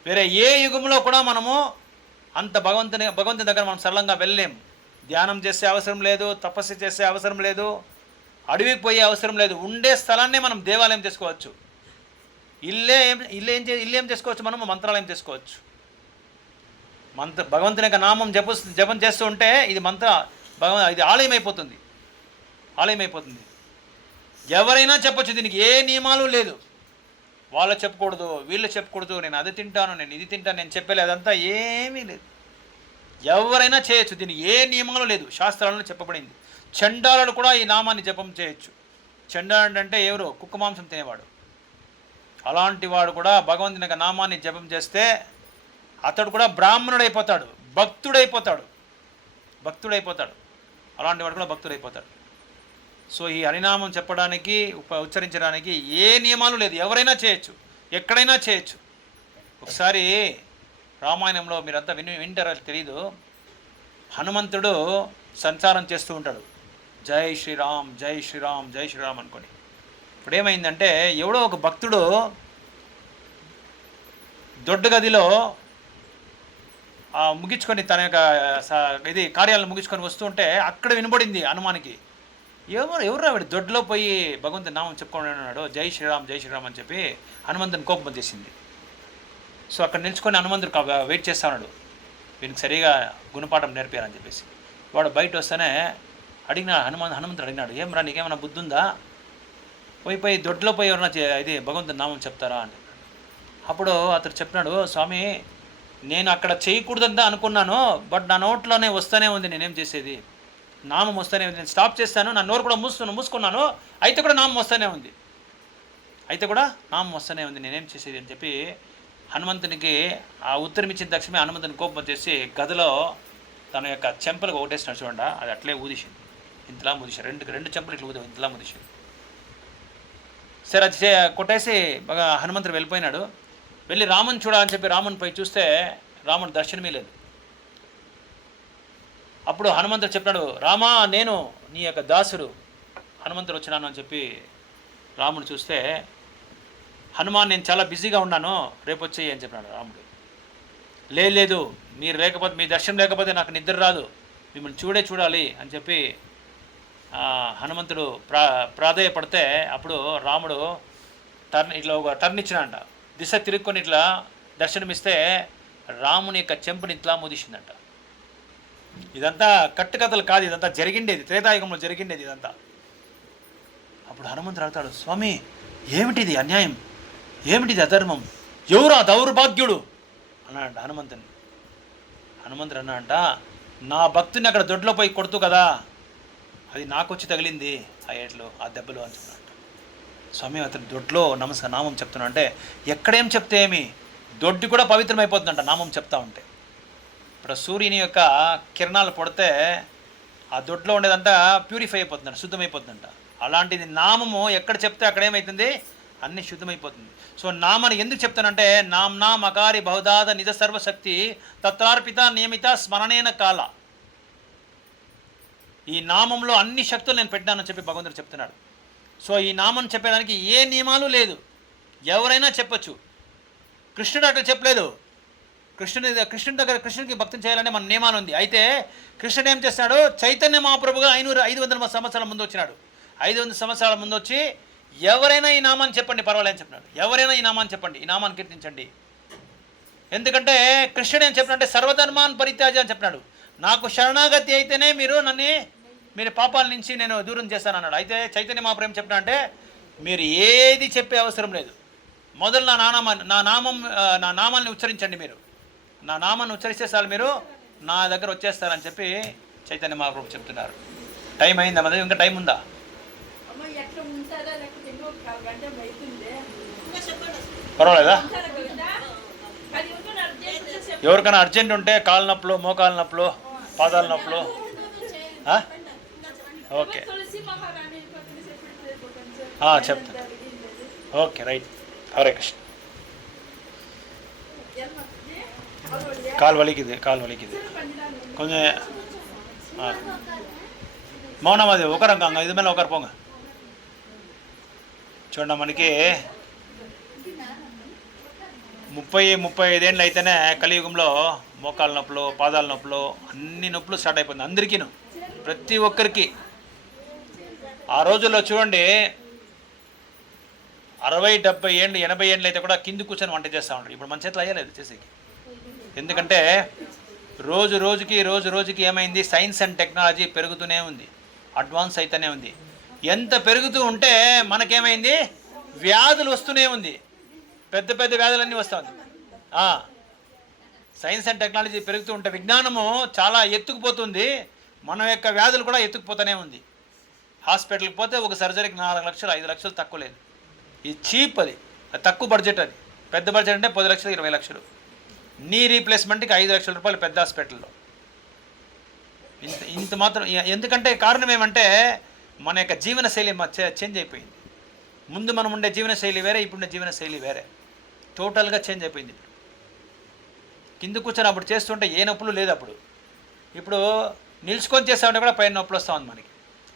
వేరే ఏ యుగంలో కూడా మనము అంత భగవంతుని దగ్గర మనం సరళంగా వెళ్ళలేం. ధ్యానం చేసే అవసరం లేదు, తపస్సు చేసే అవసరం లేదు, అడవికి పోయే అవసరం లేదు. ఉండే స్థలాన్నే మనం దేవాలయం చేసుకోవచ్చు. ఇల్లేం చేసుకోవచ్చు, మనము మంత్రాలయం చేసుకోవచ్చు. భగవంతుని యొక్క నామం జపం చేస్తూ ఉంటే ఇది ఇది ఆలయం అయిపోతుంది. ఎవరైనా చెప్పొచ్చు, దీనికి ఏ నియమాలు లేదు. వాళ్ళు చెప్పకూడదు, వీళ్ళు చెప్పకూడదు, నేను అది తింటాను, నేను ఇది తింటాను, నేను చెప్పలేదు, అదంతా ఏమీ లేదు. ఎవరైనా చేయొచ్చు, దీనికి ఏ నియమాలు లేదు, శాస్త్రాలను చెప్పబడింది. చండాలుడు కూడా ఈ నామాన్ని జపం చేయొచ్చు. చండాలుడు అంటే ఎవరు? కుక్క మాంసం తినేవాడు. అలాంటి వాడు కూడా భగవంతుని యొక్క నామాన్ని జపం చేస్తే అతడు కూడా బ్రాహ్మణుడైపోతాడు, భక్తుడైపోతాడు. అలాంటి వాడు కూడా భక్తుడైపోతాడు. సో ఈ హరినామం చెప్పడానికి, ఉచ్చరించడానికి ఏ నియమాలు లేదు, ఎవరైనా చేయొచ్చు, ఎక్కడైనా చేయొచ్చు. ఒకసారి రామాయణంలో మీరంతా వింటారో తెలీదు, హనుమంతుడు సంచారం చేస్తూ ఉంటాడు, జై శ్రీరామ్ జై శ్రీరామ్ జై శ్రీరామ్ అనుకొని. ఇప్పుడు ఏమైందంటే ఎవడో ఒక భక్తుడు దొడ్డు గదిలో ముగించుకొని తన యొక్క కార్యాలను ముగించుకొని వస్తుంటే అక్కడ వినబడింది హనుమానికి. ఎవరు ఆవిడ దొడ్లో పోయి భగవంతుని నామం చెప్పుకొని ఉన్నాడు, జై శ్రీరామ్ జై శ్రీరామ్ అని చెప్పి. హనుమంతుని కోపం వచ్చేసింది. సో అక్కడ నిల్చుకొని హనుమంతుడు వెయిట్ చేస్తా ఉన్నాడు, వీనికి సరిగా గుణపాఠం నేర్పారని చెప్పేసి. వాడు బయట వస్తేనే హనుమంతుడు అడిగినాడు, ఏం రా నీకేమైనా బుద్ధి ఉందా, పోయి దొడ్లో పోయి ఎవరన్నా ఇది భగవంతుని నామం చెప్తారా అని. అప్పుడు అతడు చెప్పినాడు, స్వామి నేను అక్కడ చేయకూడదంతా అనుకున్నాను, బట్ నా నోట్లోనే వస్తూనే ఉంది, నేనేం చేసేది, నామం వస్తూనే ఉంది. నేను స్టాప్ చేస్తాను, నా నోరు కూడా మూసుకున్నాను, అయితే కూడా నామం వస్తూనే ఉంది, నేనేం చేసేది అని చెప్పి హనుమంతునికి ఆ ఉత్తరం ఇచ్చిన తక్షణమే హనుమంతుని కోపం వచ్చేసి గదిలో తన యొక్క చెంపలకు ఒకటేసినాడు చూడండి, అది అట్లే ఊదిసింది, ఇంతలా ముదిశాడు, రెండు చెంపలు ఇట్లా ఇంతలా ముదిశాడు. సరే అది కొట్టేసి బాగా హనుమంతుడు వెళ్ళిపోయినాడు. వెళ్ళి రాముని చూడాలని చెప్పి రాముని పై చూస్తే రాముని దర్శనమే లేదు. అప్పుడు హనుమంతుడు చెప్పినాడు, రామా నేను నీ యొక్క దాసుడు హనుమంతుడు వచ్చినాను అని చెప్పి రాముడు చూస్తే, హనుమాన్ నేను చాలా బిజీగా ఉన్నాను, రేపు వచ్చేయి అని చెప్పినాడు రాముడు. లేదు మీరు లేకపోతే, మీ దర్శనం లేకపోతే నాకు నిద్ర రాదు, మిమ్మల్ని చూడాలి అని చెప్పి హనుమంతుడు ప్రాధేయపడితే అప్పుడు రాముడు ఇట్లా ఒక టర్న్ ఇచ్చినాడంట, దిశ తిరుక్కొని ఇట్లా దర్శనమిస్తే రాముని యొక్క చెంపుని ఇట్లా ముదిసిందంట. ఇదంతా కట్టుకథలు కాదు, ఇదంతా జరిగిండేది, త్రేతాయుగంలో జరిగిండేది ఇదంతా. అప్పుడు హనుమంతుడు అడుగుతాడు, స్వామి ఏమిటిది అన్యాయం, ఏమిటిది అధర్మం, ఎవరా దౌర్భాగ్యుడు అన్నాడంట హనుమంతుడు అన్నాడంట, నా భక్తుని అక్కడ దొడ్లో పోయి కొడుతూ కదా, అది నాకు వచ్చి తగిలింది ఆ ఏట్లు, ఆ దెబ్బలు అని చెప్పినట్టు. స్వామి అతను దొడ్లో నామం చెప్తున్నా అంటే, ఎక్కడేం చెప్తే ఏమి, దొడ్డి కూడా పవిత్రమైపోతుందంట నామం చెప్తా ఉంటే. ఇప్పుడు సూర్యుని యొక్క కిరణాలు పడితే ఆ దొడ్లో ఉండేదంతా ప్యూరిఫై అయిపోతుందంట, శుద్ధమైపోతుందంట. అలాంటిది నామము ఎక్కడ చెప్తే అక్కడ ఏమవుతుంది, అన్నీ శుద్ధమైపోతుంది. సో నామని ఎందుకు చెప్తానంటే నామ్నా మకారి బహుదాద నిజ సర్వశక్తి తత్రార్పిత నియమిత స్మరణేన కాల. ఈ నామంలో అన్ని శక్తులు నేను పెట్టానని చెప్పి భగవంతుడు చెప్తున్నాడు. సో ఈ నామం చెప్పడానికి ఏ నియమాలు లేదు, ఎవరైనా చెప్పచ్చు. కృష్ణుడు అట్లా చెప్పలేదు. కృష్ణుడి దగ్గర కృష్ణుడికి భక్తిని చేయాలంటే మన నియమాలు ఉంది. అయితే కృష్ణుడు ఏం చేస్తున్నాడు, చైతన్య మహాప్రభుగా 500 సంవత్సరాల ముందు వచ్చినాడు. 500 సంవత్సరాల ముందు వచ్చి ఎవరైనా ఈ నామాన్ని చెప్పండి పర్వాలేదని చెప్పినాడు. ఎవరైనా ఈ నామాన్ని చెప్పండి, ఈ నామాన్ని కీర్తించండి. ఎందుకంటే కృష్ణుడు ఏం చెప్పినంటే సర్వధర్మాన్ పరిత్యాజ అని చెప్పినాడు. నాకు శరణాగతి అయితేనే మీరు పాపాల నుంచి నేను దూరం చేస్తానన్నాడు. అయితే చైతన్య మహాప్రభు ఏం చెప్పినా అంటే మీరు ఏది చెప్పే అవసరం లేదు, మొదలు నా నామాన్ని ఉచ్చరించండి. మీరు నా నామాన్ని ఉచ్చరిస్తే చాలు మీరు నా దగ్గర వచ్చేస్తారని చెప్పి చైతన్య మహాప్రభు చెప్తున్నారు. టైం అయిందా మరి? ఇంకా టైం ఉందా? పర్వాలేదా? ఎవరికైనా అర్జెంట్ ఉంటే కాళ్ళ నొప్పులు, మోకాళ్ళ నొప్పులు, పాదాల నొప్పులు, ఓకే చెప్తా. Okay right. హరే కృష్ణ. కాలు వలికిది కొంచెం మౌనం. అది ఒకరంగా ఇది మీద ఒకరు పోంగ. చూడండి, మనకి 35 ఏళ్ళు అయితేనే కలియుగంలో మోకాళ్ళ నొప్పులు, పాదాల నొప్పులు, అన్ని నొప్పులు స్టార్ట్ అయిపోయింది అందరికీను, ప్రతి ఒక్కరికి. ఆ రోజుల్లో చూడండి 60, 70 ఏళ్ళు, 80 ఏళ్ళు అయితే కూడా కింది కూర్చొని వంట చేస్తూ ఉంటారు. ఇప్పుడు మన చేతిలో అయ్యలేదు చేసేకి. ఎందుకంటే రోజు రోజుకి ఏమైంది, సైన్స్ అండ్ టెక్నాలజీ పెరుగుతూనే ఉంది, అడ్వాన్స్ అయితేనే ఉంది. ఎంత పెరుగుతూ ఉంటే మనకేమైంది, వ్యాధులు వస్తూనే ఉంది, పెద్ద వ్యాధులన్నీ వస్తూ ఉంది. సైన్స్ అండ్ టెక్నాలజీ పెరుగుతూ ఉంటే విజ్ఞానము చాలా ఎత్తుకుపోతుంది, మన యొక్క వ్యాధులు కూడా ఎత్తుకుపోతూనే ఉంది. హాస్పిటల్కి పోతే ఒక సర్జరీకి 4 లక్షలు 5 లక్షలు తక్కువ లేదు. ఇది చీప్, అది తక్కువ బడ్జెట్. అది పెద్ద బడ్జెట్ అంటే 10 లక్షలు 20 లక్షలు. నీ రీప్లేస్మెంట్కి 5 లక్షల రూపాయలు పెద్ద హాస్పిటల్లో. ఇంత మాత్రం. ఎందుకంటే కారణం ఏమంటే మన యొక్క జీవనశైలి చేంజ్ అయిపోయింది. ముందు మనం ఉండే జీవనశైలి వేరే, ఇప్పుడున్న జీవనశైలి వేరే, టోటల్గా చేంజ్ అయిపోయింది. కింద కూర్చొని అప్పుడు చేస్తుంటే ఏ నొప్పులు లేదు. ఇప్పుడు నిల్చుకొని చేస్తామంటే కూడా పైన నొప్పులు వస్తూ ఉంది మనకి.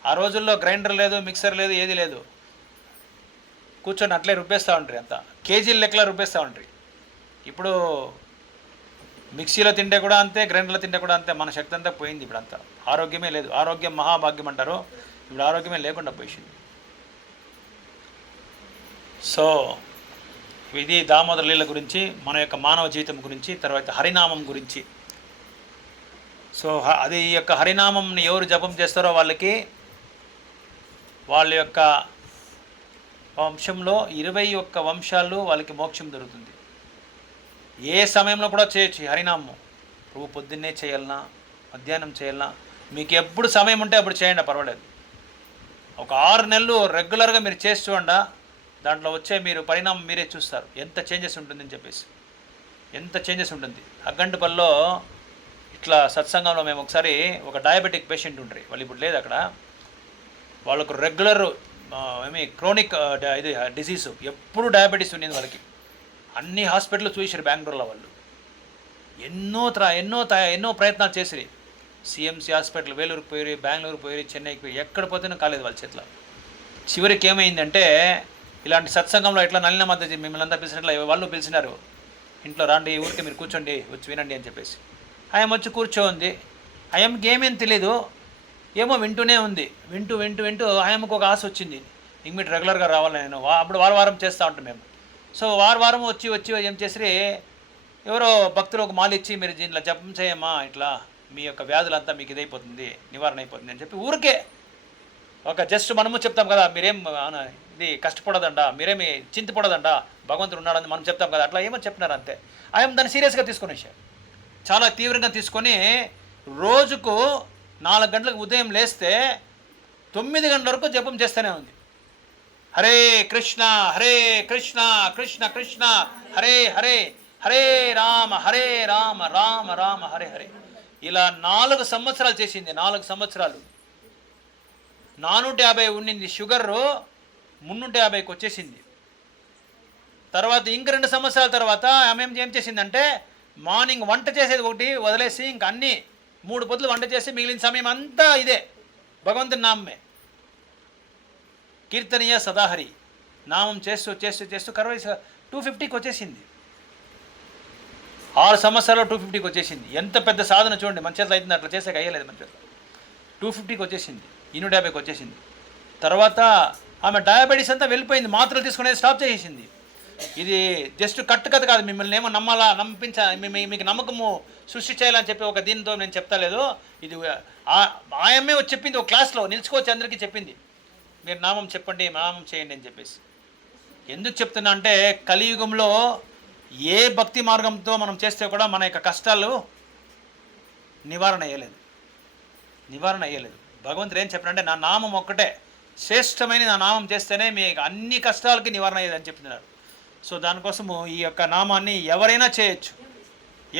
ఆ రోజుల్లో గ్రైండర్ లేదు, మిక్సర్ లేదు, ఏది లేదు. కూర్చొని అట్లే రుబ్బేస్తూ ఉంటారు, అంతా కేజీల లెక్కలా రుబ్బేస్తూ ఉంటారు. ఇప్పుడు మిక్సీలో తింటే కూడా అంతే, గ్రైండర్లో తింటే కూడా అంతే. మన శక్తి అంతా పోయింది. ఇప్పుడు అంతా ఆరోగ్యమే లేదు. ఆరోగ్యం మహాభాగ్యం అంటారు, ఇప్పుడు ఆరోగ్యమే లేకుండా పోయింది. సో ఇది దామోదర లీల గురించి, మన యొక్క మానవ జీవితం గురించి, తర్వాత హరినామం గురించి. సో అది ఈ యొక్క హరినామంని ఎవరు జపం చేస్తారో వాళ్ళకి వాళ్ళ యొక్క వంశంలో 21 వంశాలు వాళ్ళకి మోక్షం దొరుకుతుంది. ఏ సమయంలో కూడా చేయొచ్చు హరినామం. ప్రభు పొద్దున్నే చేయాలన్నా, మధ్యాహ్నం చేయాలన్నా, మీకు ఎప్పుడు సమయం ఉంటే అప్పుడు చేయండి, పర్వాలేదు. ఒక 6 నెలలు రెగ్యులర్గా మీరు చేసి చూడండి, దాంట్లో వచ్చే మీరు పరిణామం మీరే చూస్తారు, ఎంత చేంజెస్ ఉంటుందని చెప్పేసి. ఎంత చేంజెస్ ఉంటుంది. అగ్గంటిపల్లిలో ఇట్లా సత్సంగంలో మేము ఒకసారి ఒక డయాబెటిక్ పేషెంట్ ఉంటారు, వాళ్ళు ఇప్పుడు లేదు అక్కడ. వాళ్ళకు రెగ్యులర్ క్రోనిక్ ఇది డిసీజు, ఎప్పుడు డయాబెటీస్ ఉండేది వాళ్ళకి. అన్ని హాస్పిటల్ చూసారు బెంగళూరులో. వాళ్ళు ఎన్నో ప్రయత్నాలు చేసిరి. సిఎంసి హాస్పిటల్, వేలూరుకి పోయి, బెంగళూరుకి పోయి, చెన్నైకి పోయి, ఎక్కడ పోతేనో కాలేదు వాళ్ళ చేతిలో. చివరికి ఏమైందంటే ఇలాంటి సత్సంగంలో ఇట్లా నలిన మధ్య మిమ్మల్ని అంతా పిలిచినట్లు వాళ్ళు పిలిచినారు, ఇంట్లో రాండి, ఊరికి మీరు కూర్చోండి, వచ్చి వినండి అని చెప్పేసి. ఆయన వచ్చి కూర్చోంది. ఆయనకి ఏమేమి తెలీదు, ఏమో వింటూనే ఉంది. వింటూ ఆయనకు ఒక ఆశ వచ్చింది, ఇంక మీరు రెగ్యులర్గా రావాలి నేను. అప్పుడు వారం చేస్తూ ఉంటాం మేము. సో వారం వచ్చి ఏం చేసి ఎవరో భక్తులు ఒక మాల ఇచ్చి, మీరు దీంట్లో జపం చేయమ్మా, ఇట్లా మీ యొక్క వ్యాధులంతా మీకు ఇదైపోతుంది, నివారణ అయిపోతుంది అని చెప్పి ఊరికే ఒక జస్ట్ మనము చెప్తాం కదా, మీరేం ఇది కష్టపడదంట, మీరేమి చింతపడదంట, భగవంతుడు ఉన్నాడని మనం చెప్తాం కదా, అట్లా ఏమో చెప్పినారు అంతే. ఆయన దాన్ని సీరియస్గా తీసుకునేసారు, చాలా తీవ్రంగా తీసుకొని రోజుకు 4 గంటలకు ఉదయం లేస్తే 9 గంటల వరకు జపం చేస్తూనే ఉంది. హరే కృష్ణ కృష్ణ కృష్ణ హరే హరే, హరే రామ రామ రామ హరే హరే. ఇలా 4 సంవత్సరాలు చేసింది. 4 సంవత్సరాలు. 450 ఉండింది షుగర్, 350కి వచ్చేసింది. తర్వాత ఇంక 2 సంవత్సరాల తర్వాత ఆమె ఏం చేసిందంటే మార్నింగ్ వంట చేసేది ఒకటి వదిలేసి ఇంక అన్నీ 3 పొద్దులు వంట చేసి మిగిలిన సమయం అంతా ఇదే భగవంతుని నామమే. కీర్తనీయ సదాహరి నామం చేస్తూ చేస్తూ చేస్తూ 250కి వచ్చేసింది. 6 సంవత్సరాలు 250కి వచ్చేసింది. ఎంత పెద్ద సాధన చూడండి. మన చేతిలో అవుతుంది, అట్లా చేసాక అయ్యలేదు మన చేతిలో. 250కి వచ్చేసింది, 150కి వచ్చేసింది. తర్వాత ఆమె డయాబెటీస్ అంతా వెళ్ళిపోయింది, మాత్రలు తీసుకునేది స్టాప్ చేసేసింది. ఇది జస్ట్ కట్టు కథ కాదు, మిమ్మల్ని ఏమో నమ్మాలా మీకు నమ్మకము సృష్టి చేయాలని చెప్పి ఒక దీనితో నేను చెప్తాలేదు. ఇది ఆయమ్మే వచ్చి చెప్పింది, ఒక క్లాస్లో నిలుచుకోవచ్చు అందరికీ చెప్పింది, మీరు నామం చెప్పండి, నామం చేయండి అని చెప్పేసి. ఎందుకు చెప్తున్నా అంటే కలియుగంలో ఏ భక్తి మార్గంతో మనం చేస్తే కూడా మన యొక్క కష్టాలు నివారణ అయ్యలేదు. భగవంతుడు ఏం చెప్పారంటే నా నామం ఒక్కటే శ్రేష్టమైన నా నామం చేస్తేనే మీ అన్ని కష్టాలకి నివారణ అయ్యేదని చెప్తున్నారు. సో దానికోసము ఈ యొక్క నామాన్ని ఎవరైనా చేయొచ్చు,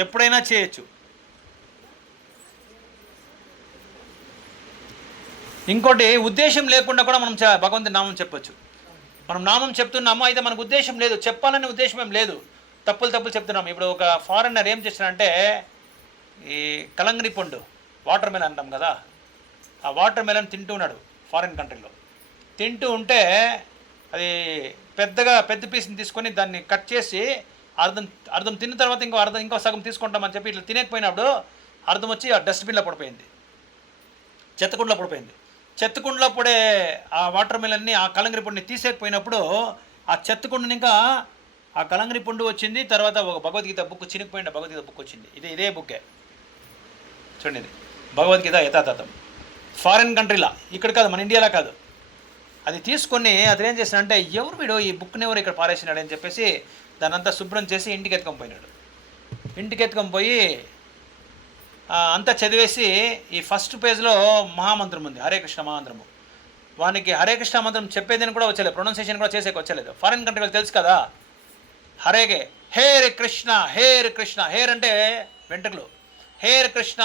ఎప్పుడైనా చేయొచ్చు. ఇంకోటి ఉద్దేశం లేకుండా కూడా మనం భగవంతుని నామం చెప్పొచ్చు. మనం నామం చెప్తున్నాము, అయితే మనకు ఉద్దేశం లేదు, చెప్పాలనే ఉద్దేశం ఏం లేదు, తప్పులు చెప్తున్నాము. ఇప్పుడు ఒక ఫారెనర్ ఏం చేస్తాడంటే ఈ కలంగరి పండు వాటర్ మెలన్ అంటాం కదా, ఆ వాటర్ మెలన్ తింటూ ఉన్నాడు ఫారిన్ కంట్రీలో. తింటూ ఉంటే అది పెద్ద పీస్ని తీసుకొని దాన్ని కట్ చేసి అర్థం తిన్న తర్వాత ఇంకో సగం తీసుకుంటామని చెప్పి ఇట్లా తినేకపోయినప్పుడు అర్థం వచ్చి ఆ డస్ట్బిన్లో పడిపోయింది, చెత్తకుండలో పడిపోయింది. చెత్తకుండలో పడే ఆ వాటర్ మెలన్ని, ఆ కలంగరి పండుని తీసేకపోయినప్పుడు ఆ చెత్తకుండని ఇంకా ఆ కలంగరి పండు వచ్చింది. తర్వాత ఒక భగవద్గీత బుక్, చినిగిపోయిన భగవద్గీత బుక్ వచ్చింది. ఇదే బుక్కే చూడండి, ఇది భగవద్గీత యథాతథం. ఫారిన్ కంట్రీలా, ఇక్కడ కాదు, మన ఇండియాలో కాదు. అది తీసుకొని అతను ఏం చేశాడంటే ఎవరు వీడు ఈ బుక్ని ఎవరు ఇక్కడ పారేసినాడు అని చెప్పేసి దాన్ని అంతా శుభ్రం చేసి ఇంటికి ఎత్తుకొని పోయి అంతా చదివేసి ఈ ఫస్ట్ పేజ్లో మహామంత్రం ఉంది, హరే కృష్ణ మహామంత్రము. వానికి హరే కృష్ణ మంత్రం చెప్పేదని కూడా వచ్చలేదు, ప్రొనౌన్సియేషన్ కూడా చేసేకి వచ్చలేదు. ఫారిన్ కంట్రీలో తెలుసు కదా, హరేగే hair Krishna hair Krishna, hair అంటే వెంట్రుకలు, హేర్ కృష్ణ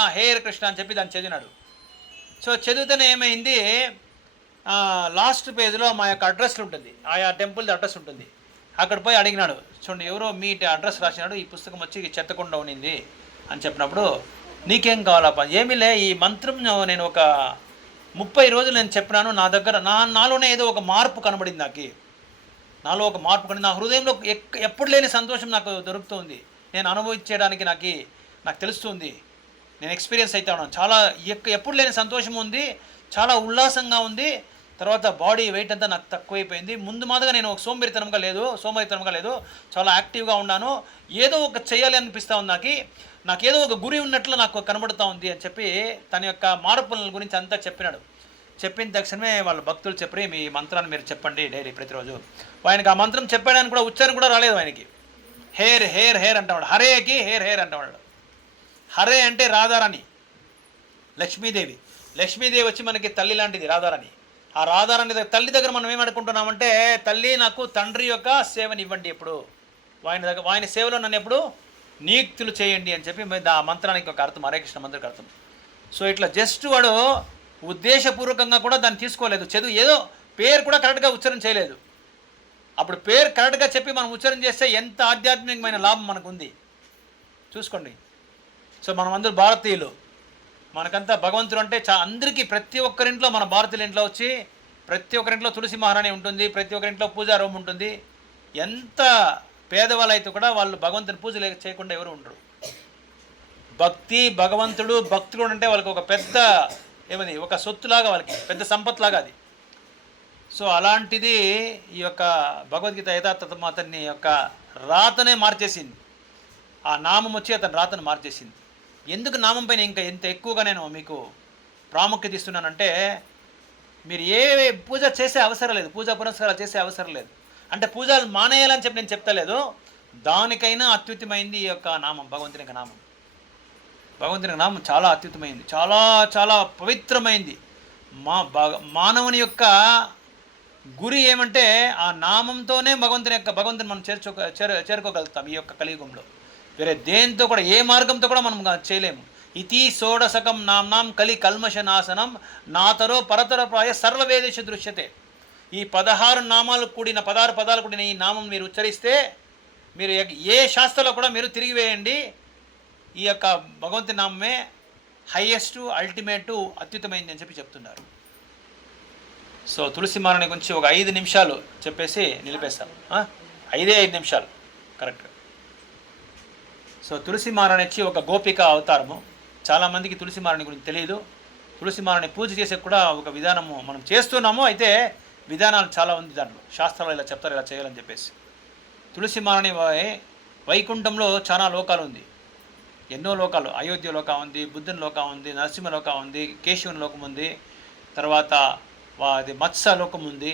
అని చెప్పి దాన్ని చదివినాడు. సో చదివితేనే ఏమైంది, లాస్ట్ పేజ్లో మా యొక్క అడ్రస్ ఉంటుంది, ఆయా టెంపుల్ది అడ్రస్ ఉంటుంది. అక్కడ పోయి అడిగినాడు, చూడండి ఎవరో మీ అడ్రస్ రాసినాడు, ఈ పుస్తకం వచ్చి చెత్తకుండా ఉన్నింది అని చెప్పినప్పుడు నీకేం కావాలప్ప, ఏమీలే ఈ మంత్రం నేను ఒక 30 రోజులు నేను చెప్పినాను, నా దగ్గర నాలోనే ఏదో ఒక మార్పు కనబడింది, నాలో ఒక మార్పు కనబడింది, నా హృదయంలో ఎప్పుడు లేని సంతోషం నాకు దొరుకుతుంది, నేను అనుభవించడానికి నాకు తెలుస్తుంది, నేను ఎక్స్పీరియన్స్ అవుతా ఉన్నాను, చాలా ఎప్పుడు లేని సంతోషం ఉంది, చాలా ఉల్లాసంగా ఉంది. తర్వాత బాడీ వెయిట్ అంతా నాకు తక్కువైపోయింది, ముందు మాదిరిగా నేను ఒక సోమరితనంగా లేదు, చాలా యాక్టివ్గా ఉన్నాను, ఏదో ఒక చేయాలి అనిపిస్తూ ఉంది, నాకు ఏదో ఒక గురి ఉన్నట్లు నాకు కనబడుతూ ఉంది అని చెప్పి తన యొక్క మార్పుల గురించి అంతా చెప్పినాడు. చెప్పిన తక్షణమే వాళ్ళ భక్తులు చెప్పి మీ మంత్రాన్ని మీరు చెప్పండి డైలీ ప్రతిరోజు. ఆయనకి ఆ మంత్రం చెప్పడానికి కూడా ఉచ్చారణ కూడా రాలేదు ఆయనకి. హేర్ అంటాడు, హరేకి హేర్ అంటాడు. హరే అంటే రాధారాణి, లక్ష్మీదేవి వచ్చి మనకి తల్లి లాంటిది రాధారాణి. ఆ రాధారాణి తల్లి దగ్గర మనం ఏమనుకుంటున్నామంటే, తల్లి నాకు తండ్రి యొక్క సేవని ఇవ్వండి, ఎప్పుడు ఆయన సేవలో నన్ను ఎప్పుడు నియుక్తులు చేయండి అని చెప్పి ఆ మంత్రానికి ఒక అర్థం, హరే కృష్ణ మంత్రికి అర్థం. సో ఇట్లా జస్ట్ వాడు ఉద్దేశపూర్వకంగా కూడా దాన్ని తీసుకోలేదు, చదువు ఏదో పేరు కూడా కరెక్ట్గా ఉచ్చారణ చేయలేదు. అప్పుడు పేరు కరెక్ట్గా చెప్పి మనం ఉచ్చారణ చేస్తే ఎంత ఆధ్యాత్మికమైన లాభం మనకు ఉంది చూసుకోండి. సో మనం అందరూ భారతీయులు, మనకంతా భగవంతుడు అంటే అందరికీ, ప్రతి ఒక్కరింట్లో, మన భారతీయుల ఇంట్లో వచ్చి ప్రతి ఒక్కరింట్లో తులసి మహారాణి ఉంటుంది, ప్రతి ఒక్కరింట్లో పూజా రూమ్ ఉంటుంది. ఎంత పేదవాళ్ళు అయితే కూడా వాళ్ళు భగవంతుని పూజ చేయకుండా ఎవరు ఉండరు. భక్తుడు అంటే వాళ్ళకి ఒక పెద్ద ఒక సొత్తులాగా, వాళ్ళకి పెద్ద సంపత్లాగా అది. సో అలాంటిది ఈ యొక్క భగవద్గీత యథాతథం అతన్ని యొక్క రాతనే మార్చేసింది, ఆ నామం వచ్చి అతని రాతను మార్చేసింది. ఎందుకు నామం పైన ఇంకా ఎంత ఎక్కువగా నేను మీకు ప్రాముఖ్యత ఇస్తున్నానంటే, మీరు ఏ పూజ చేసే అవసరం లేదు, పూజా పునస్కారాలు చేసే అవసరం లేదు. అంటే పూజలు మానేయాలని చెప్పి నేను చెప్తలేదు, దానికైనా అత్యుత్తమైంది ఈ యొక్క నామం, భగవంతుని యొక్క నామం. భగవంతుని నామం చాలా అత్యుత్తమైంది, చాలా చాలా పవిత్రమైంది. మానవుని యొక్క గురి ఏమంటే ఆ నామంతోనే భగవంతుని మనం చేరుకోగలుగుతాం. ఈ యొక్క కలియుగంలో వేరే దేంతో కూడా, ఏ మార్గంతో కూడా మనం చేయలేము. ఇతి షోడశకం నామ్నాం కలి కల్మష నాశనం నాతరో పరతర ప్రాయ సర్వవేదేశ దృశ్యతే. ఈ 16 నామాలు కూడిన 16 పదాలు కూడిన ఈ నామం మీరు ఉచ్చరిస్తే మీరు ఏ శాస్త్రంలో కూడా మీరు తిరిగి వేయండి, ఈ యొక్క భగవంతుని నామమే హైయెస్ట్ అల్టిమేటు అత్యుత్తమైంది అని చెప్పి చెప్తున్నారు. సో తులసి మాలని గురించి ఒక 5 నిమిషాలు చెప్పేసి నిలిపేస్తాం. 5 నిమిషాలు కరెక్ట్. సో తులసి మాలని వచ్చి ఒక గోపిక అవతారము. చాలామందికి తులసి మాలని గురించి తెలియదు. తులసి మాలని పూజ చేసే కూడా ఒక విధానము మనం చేస్తున్నాము, అయితే విధానాలు చాలా ఉంది దాంట్లో. శాస్త్రాలు ఇలా చెప్తారు ఇలా చేయాలని చెప్పేసి. తులసి మాలని వైకుంఠంలో చాలా లోకాలు ఉంది, ఎన్నో లోకాలు. అయోధ్య లోకం ఉంది, బుద్ధుని లోకం ఉంది, నరసింహ లోకం ఉంది, కేశవుని లోకం ఉంది, తర్వాత అది మత్స్య లోకం ఉంది,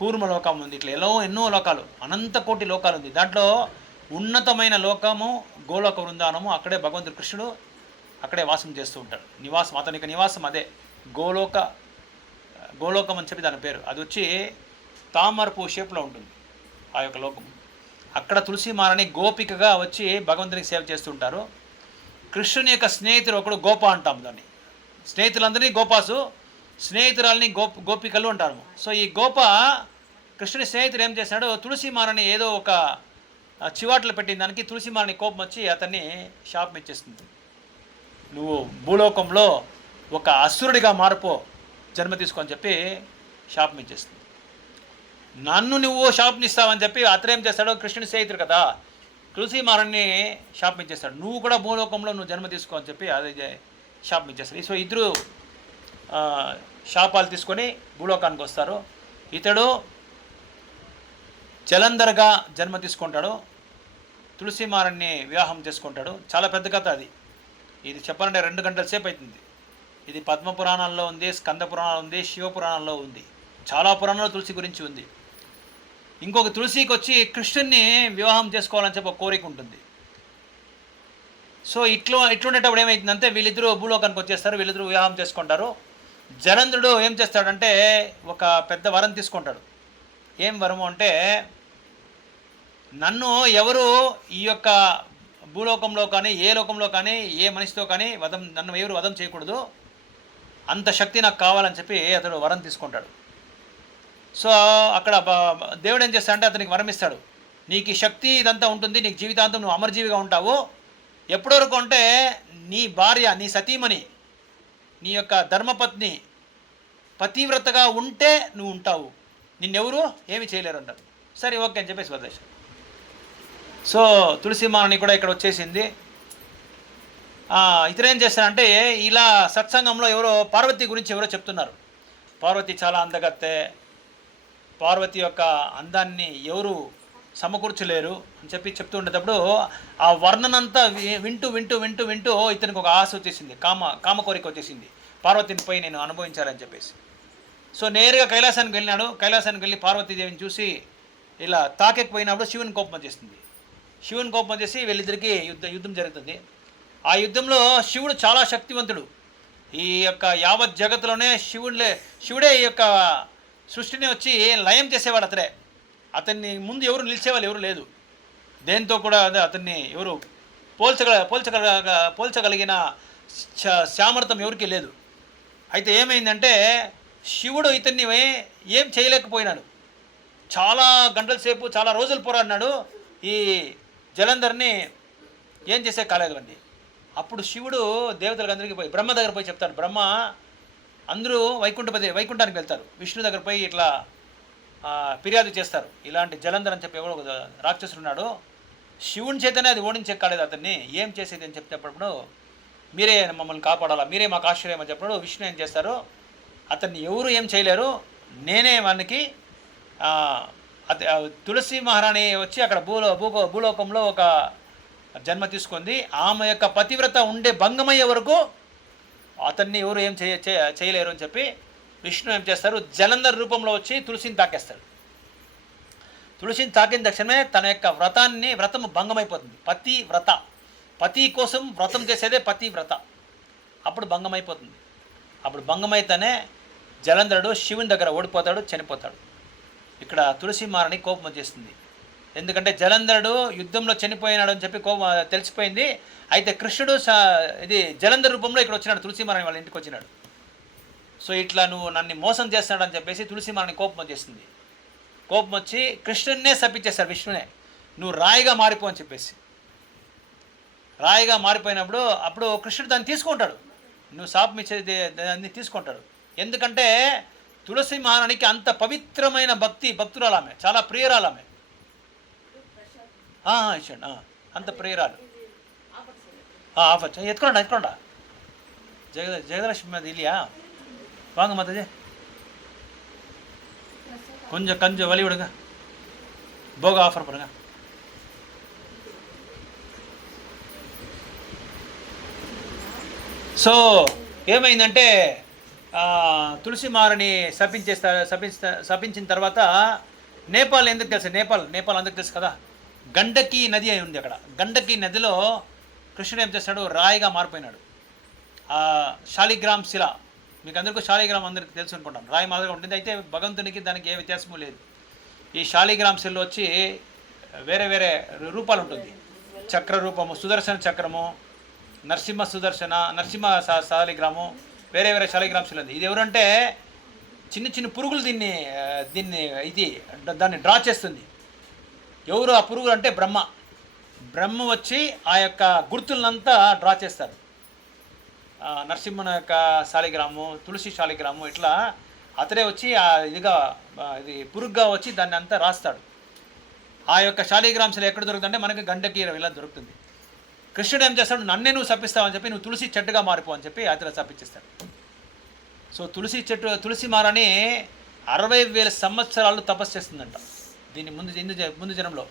కూర్మ లోకం ఉంది. ఇట్లా ఎన్నో లోకాలు, అనంత కోటి లోకాలు ఉంది. దాంట్లో ఉన్నతమైన లోకము గోలోక వృందావనము. అక్కడే భగవంతుడు కృష్ణుడు అక్కడే వాసం చేస్తూ ఉంటాడు. నివాసం, అతని యొక్క నివాసం అదే గోలోకం అని చెప్పి దాని పేరు. అది వచ్చి తామరపు షేప్లో ఉంటుంది ఆ యొక్క లోకం. అక్కడ తులసి మాలని గోపికగా వచ్చి భగవంతునికి సేవ చేస్తుంటారు. కృష్ణుని యొక్క స్నేహితుడు ఒకడు గోప అంటాము దాన్ని. స్నేహితులందరినీ గోపాసు, స్నేహితురాలని గోపికలు అంటారు. సో ఈ గోప కృష్ణుని స్నేహితుడు ఏం చేశాడు, తులసి మాలని ఏదో ఒక చివాట్లు పెట్టిన దానికి తులసి మాలని కోపం వచ్చి అతన్ని శాపం ఇచ్చేస్తుంది. నువ్వు భూలోకంలో ఒక అసురుడిగా మారిపో, జన్మ తీసుకొని చెప్పి శాపం ఇచ్చేస్తుంది. నన్ను నువ్వు శాపం ఇస్తావని చెప్పి అతను ఏం చేస్తాడో, కృష్ణుని స్నేహితుడు కదా, తులసి మాలని శాపం ఇచ్చేస్తాడు. నువ్వు కూడా భూలోకంలో నువ్వు జన్మ తీసుకో అని చెప్పి అది శాపం ఇచ్చేస్తాడు. సో ఇద్దరు శాపాలు తీసుకొని భూలోకానికి వస్తారు. ఇతడు జలంధర్గా జన్మ తీసుకుంటాడు, తులసి మాలని వివాహం చేసుకుంటాడు. చాలా పెద్ద కథ అది. ఇది చెప్పాలంటే 2 గంటల సేపు అవుతుంది. ఇది పద్మ పురాణాల్లో ఉంది, స్కంద పురాణాలు ఉంది, శివ పురాణంలో ఉంది, చాలా పురాణాలు తులసి గురించి ఉంది. ఇంకొక తులసికి వచ్చి కృష్ణుని వివాహం చేసుకోవాలని చెప్పి ఒక కోరిక ఉంటుంది. సో ఇట్లుండేటప్పుడు ఏమవుతుందంటే వీళ్ళిద్దరూ భూలోకానికి వచ్చేస్తారు, వీళ్ళిద్దరూ వివాహం చేసుకుంటారు. జలంధరుడు ఏం చేస్తాడంటే ఒక పెద్ద వరం తీసుకుంటాడు. ఏం వరము అంటే, నన్ను ఎవరు ఈ యొక్క భూలోకంలో కానీ ఏ లోకంలో కానీ ఏ మనిషితో కానీ నన్ను ఎవరు వధం చేయకూడదు, అంత శక్తి నాకు కావాలని చెప్పి అతడు వరం తీసుకుంటాడు. సో అక్కడ దేవుడు ఏం చేస్తాడంటే అతనికి వరం ఇస్తాడు. నీకు ఈ శక్తి ఇదంతా ఉంటుంది, నీకు జీవితాంతం నువ్వు అమరజీవిగా ఉంటావు. ఎప్పటి వరకు అంటే నీ భార్య, నీ సతీమణి, నీ యొక్క ధర్మపత్ని పతివ్రతగా ఉంటే నువ్వు ఉంటావు, నిన్నెవరు ఏమి చేయలేరు అంటారు. సరే ఓకే అని చెప్పేసి వదిలేశారు. సో తులసి మాలని కూడా ఇక్కడ వచ్చేసింది. ఇతను ఏం చేస్తారంటే ఇలా సత్సంగంలో ఎవరో పార్వతి గురించి ఎవరో చెప్తున్నారు. పార్వతి చాలా అందగత్తే, పార్వతి యొక్క అందాన్ని ఎవరు సమకూర్చలేరు అని చెప్పి చెప్తూ ఉండేటప్పుడు ఆ వర్ణనంతా వింటూ వింటూ వింటూ వింటూ ఇతనికి ఒక ఆశ వచ్చేసింది, కామ కోరిక వచ్చేసింది, పార్వతిని పోయి నేను అనుభవించాలని చెప్పేసి. సో నేరుగా కైలాసానికి వెళ్ళినాడు. కైలాసానికి వెళ్ళి పార్వతీదేవిని చూసి ఇలా తాకెక్కిపోయినప్పుడు శివుని కోపం వచ్చేస్తుంది. శివుని కోపం వచ్చేసి వీళ్ళిద్దరికీ యుద్ధం జరుగుతుంది. ఆ యుద్ధంలో శివుడు చాలా శక్తివంతుడు. ఈ యొక్క యావత్ జగత్తులోనే శివుడే ఈ యొక్క సృష్టిని వచ్చి లయం చేసేవాడు అతడే. అతన్ని ముందు ఎవరు నిలిచేవాళ్ళు ఎవరు లేదు. దేంతో కూడా అతన్ని ఎవరు పోల్చగలిగిన సామర్థ్యం ఎవరికీ లేదు. అయితే ఏమైందంటే శివుడు ఇతన్ని ఏం చేయలేకపోయినాడు. చాలా గంటల సేపు చాలా రోజులు పోరాడినాడు. ఈ జలంధర్ని ఏం చేసే కాలేదు అండి. అప్పుడు శివుడు దేవతలందరికీ పోయి బ్రహ్మ దగ్గర పోయి చెప్తాడు. బ్రహ్మ అందరూ వైకుంఠానికి వెళ్తారు. విష్ణు దగ్గర పోయి ఇట్లా ఫిర్యాదు చేస్తారు. ఇలాంటి జలంధర్ అని చెప్పి ఎవడో రాక్షసుడు ఉన్నాడు, శివుని చేతనే అది ఓడించే కాలేదు, అతన్ని ఏం చేసేది అని చెప్పినప్పుడు మీరే మమ్మల్ని కాపాడాలా, మీరే మాకు ఆశ్చర్యం అని చెప్పినప్పుడు విష్ణు ఏం చేస్తారు, అతన్ని ఎవరు ఏం చేయలేరు, నేనే వానికి తులసి మహారాణి వచ్చి అక్కడ భూలోకంలో ఒక జన్మ తీసుకుంది. ఆమె యొక్క పతివ్రత ఉండే భంగమయ్యే వరకు అతన్ని ఎవరు ఏం చేయలేరు అని చెప్పి విష్ణు ఏం చేస్తారు, జలంధర్ రూపంలో వచ్చి తులసిని తాకేస్తాడు. తులసిని తాకిన తక్షణమే తన యొక్క వ్రతము భంగమైపోతుంది. పతి కోసం వ్రతం చేసేదే పతివ్రత. అప్పుడు భంగమైపోతుంది. అప్పుడు భంగమైతేనే జలంధరుడు శివుని దగ్గర ఓడిపోతాడు, చనిపోతాడు. ఇక్కడ తులసి మారని కోపం వచ్చేస్తుంది. ఎందుకంటే జలంధరుడు యుద్ధంలో చనిపోయినాడు అని చెప్పి కోపం తెలిసిపోయింది. అయితే కృష్ణుడు ఇది జలంధర్ రూపంలో ఇక్కడ వచ్చినాడు, తులసి మారని వాళ్ళ ఇంటికి వచ్చినాడు. సో ఇట్లా నువ్వు నన్ను మోసం చేస్తున్నాడని చెప్పేసి తులసి మారని కోపం వచ్చేసింది. కోపం వచ్చి కృష్ణున్నే శపించేశారు, విష్ణునే, నువ్వు రాయిగా మారిపో అని చెప్పేసి. రాయిగా మారిపోయినప్పుడు అప్పుడు కృష్ణుడు దాన్ని తీసుకుంటాడు, నువ్వు శాపం ఇచ్చేది దాన్ని తీసుకుంటాడు. ఎందుకంటే తులసి మహారాణికి అంత పవిత్రమైన భక్తురాలు ఆమె, చాలా ప్రియురాలు ఆమె. ఇచ్చండి, అంత ప్రియురాలు. ఆఫర్ ఎత్తుకోండా జగదలక్ష్మి మీద இல்லையா வாங்க மாதாஜி, கொஞ்சம் வழி விடுங்க, போக ஆஃபர் பண்ணுங்க. సో ఏమైందంటే తులసి మారని శపించిన తర్వాత నేపాల్ ఎందుకు తెలుసు, నేపాల్ అందరికి తెలుసు కదా, గండకీ నది అని ఉంది అక్కడ. గండకీ నదిలో కృష్ణుడు ఏం చేస్తాడు, రాయిగా మారిపోయినాడు. శాలిగ్రామ్ శిల, మీకు అందరికీ శాలిగ్రామ్ అందరికి తెలుసు అనుకుంటాను, రాయి మాదిరిగా ఉంటుంది. అయితే భగవంతునికి దానికి ఏ వ్యత్యాసము లేదు. ఈ శాలిగ్రామ్ శిలలో వచ్చి వేరే వేరే రూపాలు ఉంటుంది, చక్ర రూపము, సుదర్శన చక్రము, నరసింహ శాలిగ్రాము, వేరే వేరే శాలిగ్రామ్ శిల ఉంది. ఇది ఎవరంటే చిన్న పురుగులు దాన్ని డ్రా చేస్తుంది. ఎవరు ఆ పురుగులు అంటే బ్రహ్మ వచ్చి ఆ యొక్క గుర్తులనంతా డ్రా చేస్తారు. నరసింహన యొక్క శాలిగ్రాము, తులసి శాలిగ్రాము, ఇట్లా అతడే వచ్చి ఇది పురుగుగా వచ్చి దాన్ని అంతా రాస్తాడు. ఆ యొక్క శాలిగ్రామ్స్లో ఎక్కడ దొరుకుతుందంటే మనకి గండకీ ఇలా దొరుకుతుంది. కృష్ణుడు ఏం చేస్తాడు, నన్నే నువ్వు శపిస్తావని చెప్పి నువ్వు తులసి చెట్టుగా మారిపో అని చెప్పి అతను శపించేస్తాడు. సో తులసి మారని 60,000 సంవత్సరాలు తపస్సు చేస్తుందంట దీన్ని ముందు జనంలో.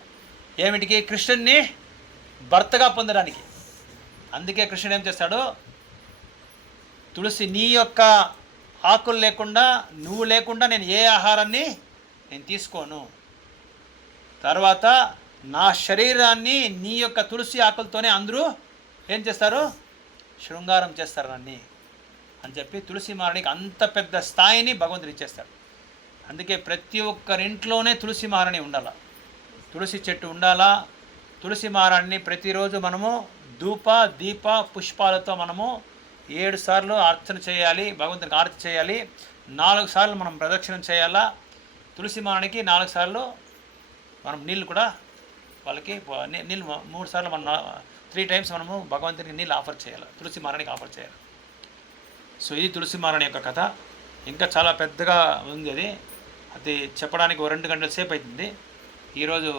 ఏమిటికి? కృష్ణుడిని భర్తగా పొందడానికి. అందుకే కృష్ణుడు ఏం చేస్తాడు, తులసి నీ యొక్క ఆకులు లేకుండా, నువ్వు లేకుండా నేను ఏ ఆహారాన్ని నేను తీసుకోను. తర్వాత నా శరీరాన్ని నీ యొక్క తులసి ఆకులతోనే అందరూ ఏం చేస్తారు, శృంగారం చేస్తారు నన్ను అని చెప్పి తులసి మహారాణికి అంత పెద్ద స్థాయిని భగవంతుడు ఇచ్చేస్తాడు. అందుకే ప్రతి ఒక్కరింట్లోనే తులసి మహారాణి ఉండాలా, తులసి చెట్టు ఉండాలా. తులసి మహారాణిని ప్రతిరోజు మనము ధూప దీప పుష్పాలతో మనము 7 సార్లు అర్చన చేయాలి, భగవంతునికి ఆరతి చేయాలి. 4 సార్లు మనం ప్రదక్షిణం చేయాలా. తులసి మహారాణికి 4 సార్లు మనం నీళ్ళు కూడా వాళ్ళకి నీళ్ళు 3 సార్లు మనం 3 టైమ్స్ మనము భగవంతునికి నీళ్ళు ఆఫర్ చేయాలి, తులసి మహారాణికి ఆఫర్ చేయాలి. సో ఇది తులసి మహారాణి యొక్క కథ. ఇంకా చాలా పెద్దగా ఉంది అది చెప్పడానికి 2 గంటల సేపు అవుతుంది. ఈరోజు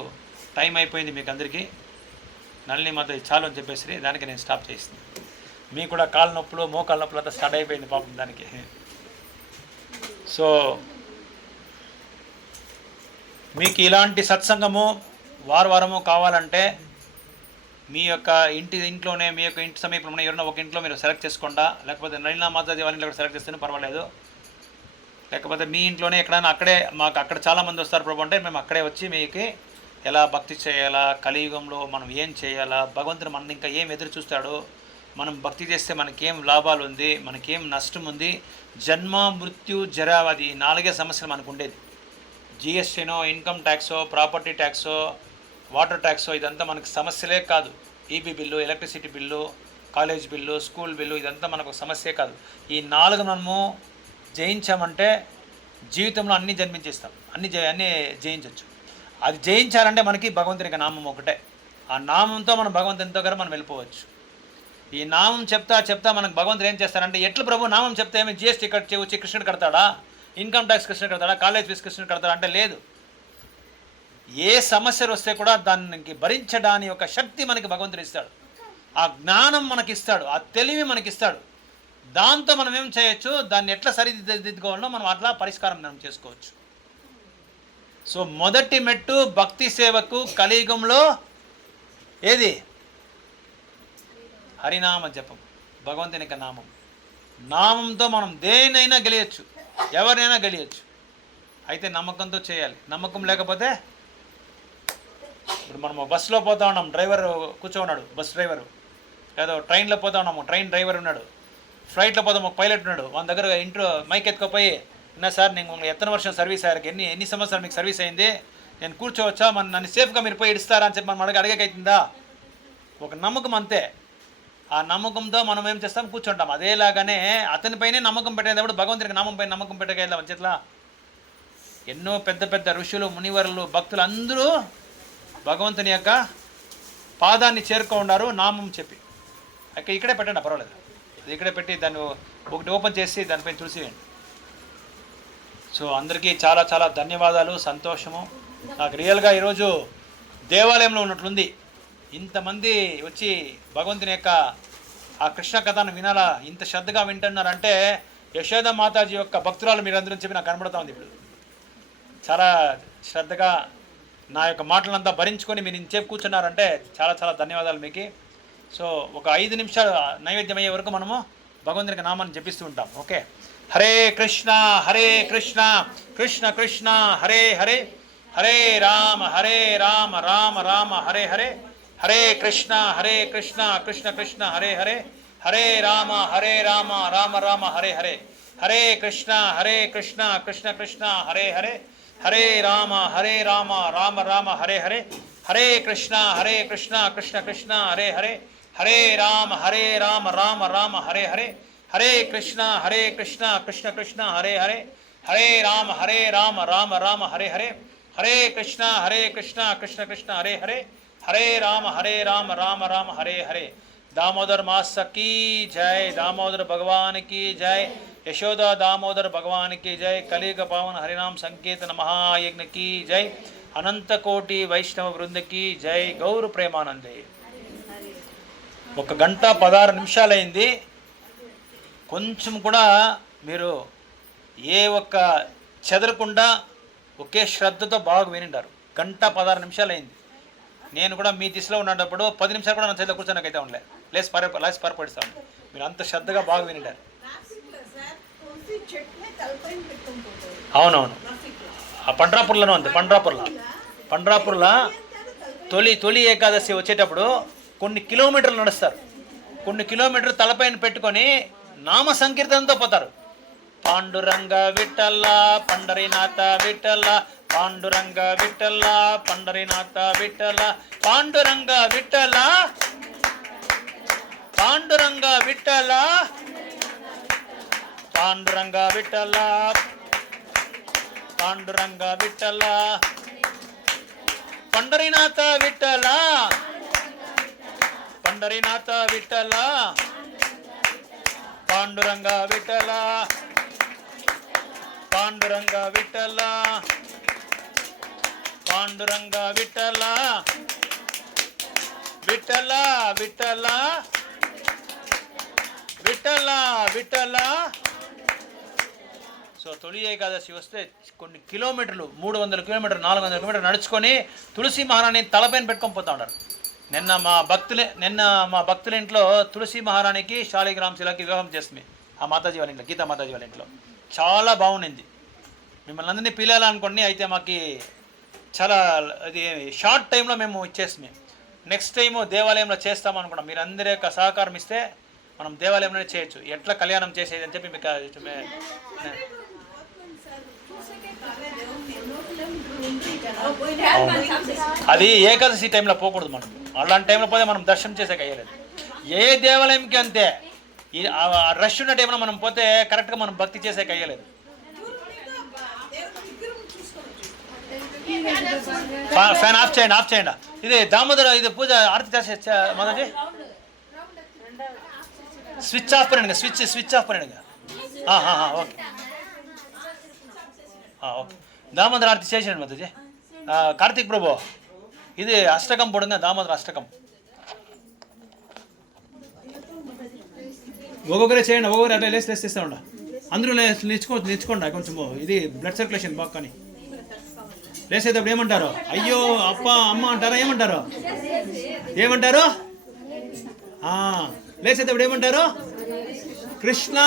టైం అయిపోయింది మీకు అందరికీ. నళిని మాత చాలు అని చెప్పేసి దానికి నేను స్టాప్ చేసింది. మీకు కూడా కాళ్ళ నొప్పులు మోకాళ్ళ నొప్పులు అంతా స్టార్ట్ అయిపోయింది పాపం దానికి. సో మీకు ఇలాంటి సత్సంగము వారము కావాలంటే మీ యొక్క ఇంట్లోనే, మీ యొక్క ఇంటి సమీపంలో ఎవరైనా ఒక ఇంట్లో మీరు సెలెక్ట్ చేసుకోండా, లేకపోతే నళినా మాతాజీ వాళ్ళ ఇంట్లో సెలెక్ట్ చేస్తేనే పర్వాలేదు. లేకపోతే మీ ఇంట్లోనే ఎక్కడైనా మాకు అక్కడ చాలామంది వస్తారు ప్రభు అంటే మేము అక్కడే వచ్చి మీకు ఎలా భక్తి చేయాలా, కలియుగంలో మనం ఏం చేయాలా, భగవంతుడు మన ఇంకా ఏం ఎదురు చూస్తాడో, మనం భక్తి చేస్తే మనకేం లాభాలు ఉంది, మనకేం నష్టం ఉంది, జన్మ మృత్యు జరావది 4 సమస్యలు మనకు ఉండేది. జిఎస్టీనో, ఇన్కమ్ ట్యాక్సో, ప్రాపర్టీ ట్యాక్సో, వాటర్ ట్యాక్సో, ఇదంతా మనకు సమస్యలే కాదు. EB bill, electricity bill, college bill, school bill, ఇదంతా మనకు సమస్యే కాదు. ఈ 4 మనము జయించామంటే జీవితంలో అన్నీ జన్మించేస్తాం, అన్నీ జయించవచ్చు. అది జయించాలంటే మనకి భగవంతుని నామం ఒకటే. ఆ నామంతో మనం భగవంతునితో గారు మనం వెళ్ళిపోవచ్చు. ఈ నామం చెప్తా మనకు భగవంతుడు ఏం చేస్తారంటే, ఎట్లు ప్రభు నామం చెప్తే ఏమి జిఎస్టీ వచ్చి కృష్ణుడు కడతాడా, ఇన్కమ్ ట్యాక్స్ కృష్ణుడు కడతాడా, కాలేజ్ ఫీజు కృష్ణుడు కడతాడా అంటే లేదు. ఏ సమస్యలు వస్తే కూడా దానికి భరించడానికి ఒక శక్తి మనకి భగవంతుడు ఇస్తాడు, ఆ జ్ఞానం మనకిస్తాడు, ఆ తెలివి మనకిస్తాడు. దాంతో మనం ఏం చేయొచ్చు, దాన్ని ఎట్లా సరిదిద్దుకోవాలో మనం అట్లా పరిష్కారం మనం చేసుకోవచ్చు. సో మొదటి మెట్టు భక్తి సేవకు కలియుగంలో ఏది? హరినామ జపం, భగవంతుని యొక్క నామంతో మనం దేనైనా గెలియచ్చు, ఎవరినైనా గెలియచ్చు. అయితే నమ్మకంతో చేయాలి. నమ్మకం లేకపోతే, ఇప్పుడు మనము బస్సులో పోతా ఉన్నాం, డ్రైవర్ కూర్చోన్నాడు, బస్ డ్రైవరు, ఏదో ట్రైన్లో పోతా ఉన్నాము, ట్రైన్ డ్రైవర్ ఉన్నాడు, ఫ్లైట్లో పోతాం, ఒక పైలట్ ఉన్నాడు, మన దగ్గర ఇంట్లో మైక్ ఎత్తుకోపోయి, என்ன సార్ నేను ఎత్తన వర్షం సర్వీస్ అయ్యారు, ఎన్ని సంవత్సరాలు మీకు సర్వీస్ అయింది, నేను కూర్చోవచ్చా, నన్ను సేఫ్గా మీరు పోయి ఇస్తారా అని చెప్పి మనం అడగకైతుందా? ఒక నమ్మకం అంతే. ఆ నమ్మకంతో మనం ఏం చేస్తాం, కూర్చుంటాం. అదేలాగానే అతనిపైనే నమ్మకం పెట్టేటప్పుడు భగవంతునికి నామం పైన నమ్మకం పెట్టగల చేట్లా ఎన్నో పెద్ద పెద్ద ఋషులు, మునివరులు, భక్తులు అందరూ భగవంతుని యొక్క పాదాన్ని చేరుకున్నారు నామం చెప్పి. ఇక్కడే పెట్టండి, పర్వాలేదు. ఇక్కడే పెట్టి దాన్ని ఒకటి ఓపెన్ చేసి దానిపైన చూసివేయండి. సో అందరికీ చాలా చాలా ధన్యవాదాలు, సంతోషము. నాకు రియల్గా ఈరోజు దేవాలయంలో ఉన్నట్లుంది. ఇంతమంది వచ్చి భగవంతుని యొక్క ఆ కృష్ణ కథను వినాలా, ఇంత శ్రద్ధగా వింటున్నారంటే యశోద మాతాజీ యొక్క భక్తురాలు మీరందరూ చెప్పి నాకు కనబడుతూ ఉంది. ఇప్పుడు చాలా శ్రద్ధగా నా యొక్క మాటలంతా భరించుకొని మీరు ఇంతసేపు కూర్చున్నారంటే చాలా చాలా ధన్యవాదాలు మీకు. సో ఒక 5 నిమిషాలు నైవేద్యం అయ్యే వరకు మనము భగవంతునికి నామాన్ని జపిస్తూ ఉంటాం. ఓకే. హరే కృష్ణ కృష్ణ కృష్ణ హరే హరే, హరే రామ రామ రామ హరే హరే, హరే కృష్ణ కృష్ణ కృష్ణ హరే హరే, హరే రామ రామ రామ హరే హరే, హరే కృష్ణ కృష్ణ కృష్ణ హరే హరే, హరే రామ రామ రామ హరే హరే, హరే కృష్ణ కృష్ణ కృష్ణ హరే హరే, హరే రామ రామ రామ హరే హరే, హరే కృష్ణ కృష్ణ కృష్ణ హరే హరే, హరే రామ రామ రామ హరే హరే, హరే కృష్ణ కృష్ణ కృష్ణ హరే హరే, హరే రామ రామ రామ హరే హరే. दामोदर मास की जय, दामोदर भगवान की जय, यशोदा दामोदर भगवान की जय, कलियुग पावन हरिनाम संकीर्तन महायज्ञ की जय, अनंत कोटि वैष्णव वृंद की जय, गौर प्रेमानंदे. 1 గంట 16 నిమిషాలైంది. కొంచెం కూడా మీరు ఏ ఒక్క చెదరకుండా ఒకే శ్రద్ధతో బాగా వినింటారు. 1 గంట 16 నిమిషాలైంది. నేను కూడా మీ దిశలో ఉన్నప్పుడు 10 నిమిషాలు కూడా నా చేతిలో కూర్చోనకైతే ఉండలే, లేసి పరపడిస్తాను. మీరు అంత శ్రద్ధగా బాగా వినింటారు. అవునవును. ఆ పండ్రాపూర్లోనూ అంతే. పండ్రాపూర్లో తొలి ఏకాదశి వచ్చేటప్పుడు కొన్ని కిలోమీటర్లు నడుస్తారు. కొన్ని కిలోమీటర్లు తలపైన పెట్టుకొని నామ సంకీర్తనతో పోతారు. పాండురంగ విఠల పండరీనాథ విఠల, పాండురంగ విఠల పండరీనాథ విఠల, పాండురంగ విఠల పాండురంగ విఠల పాండురంగ విఠల పాండురంగ విఠల, పండరీనాథ విఠల పండరీనాథ విఠల, పాండురంగ విఠల పాండురంగ విఠల పాండురంగ విఠల విఠల విఠల విఠల విఠల. సో తొలి ఏకాదశి వస్తే కొన్ని కిలోమీటర్లు, 300 కిలోమీటర్లు 400 కిలోమీటర్లు నడుచుకొని తులసి మహారాణి తలపైన పెట్టుకొని పోతూ ఉంటారు. నిన్న మా భక్తుల ఇంట్లో తులసి మహారాణికి శాలిగ్రామ్ శిలకి వివాహం చేస్తుంది. ఆ మాతాజీ వాళ్ళ ఇంట్లో, గీతా మాతాజీ వాళ్ళ ఇంట్లో. చాలా బాగుండింది. మిమ్మల్ని అందరినీ పిలాలనుకోండి. అయితే మాకు చాలా అది షార్ట్ టైంలో మేము ఇచ్చేస్తాం. నెక్స్ట్ టైము దేవాలయంలో చేస్తామనుకున్నాం. మీరు అందరి యొక్క సహకారం ఇస్తే మనం దేవాలయంలోనే చేయొచ్చు. ఎట్లా కళ్యాణం చేసేది అని చెప్పి మీకు అది ఏకాదశి టైంలో పోకూడదు. మనం అలాంటి టైంలో పోతే మనం దర్శనం చేసేకి అయ్యలేదు. ఏ దేవాలయంకి అంతే. ఈ రష్ ఉన్న టైంలో మనం పోతే కరెక్ట్గా మనం భక్తి చేసేకి అయ్యలేదు. ఫ్యాన్ ఆఫ్ చేయండి. ఇది దామోదర, ఇది పూజ ఆరతి చేసే మాతాజీ. స్విచ్ ఆఫ్ పడండి, స్విచ్ ఆఫ్ పడండి. Okay okay. దామోదర ఆరతి చేసేయండి మాతాజీ. కార్తీక్ ప్రభు, ఇది అష్టకం పొడుగా, దామోదర అష్టకం. ఒక్కొక్కరే చేయండి, ఒక్కొక్కరు అట్లా లేసి తెస్తా ఉండ. అందరూ నేర్చుకోండి కొంచెము. ఇది బ్లడ్ సర్క్యులేషన్ బాగా. కానీ లేసేటప్పుడు ఏమంటారు? అయ్యో అప్ప అమ్మ అంటారా? ఏమంటారు? లేసేటప్పుడు ఏమంటారు? కృష్ణ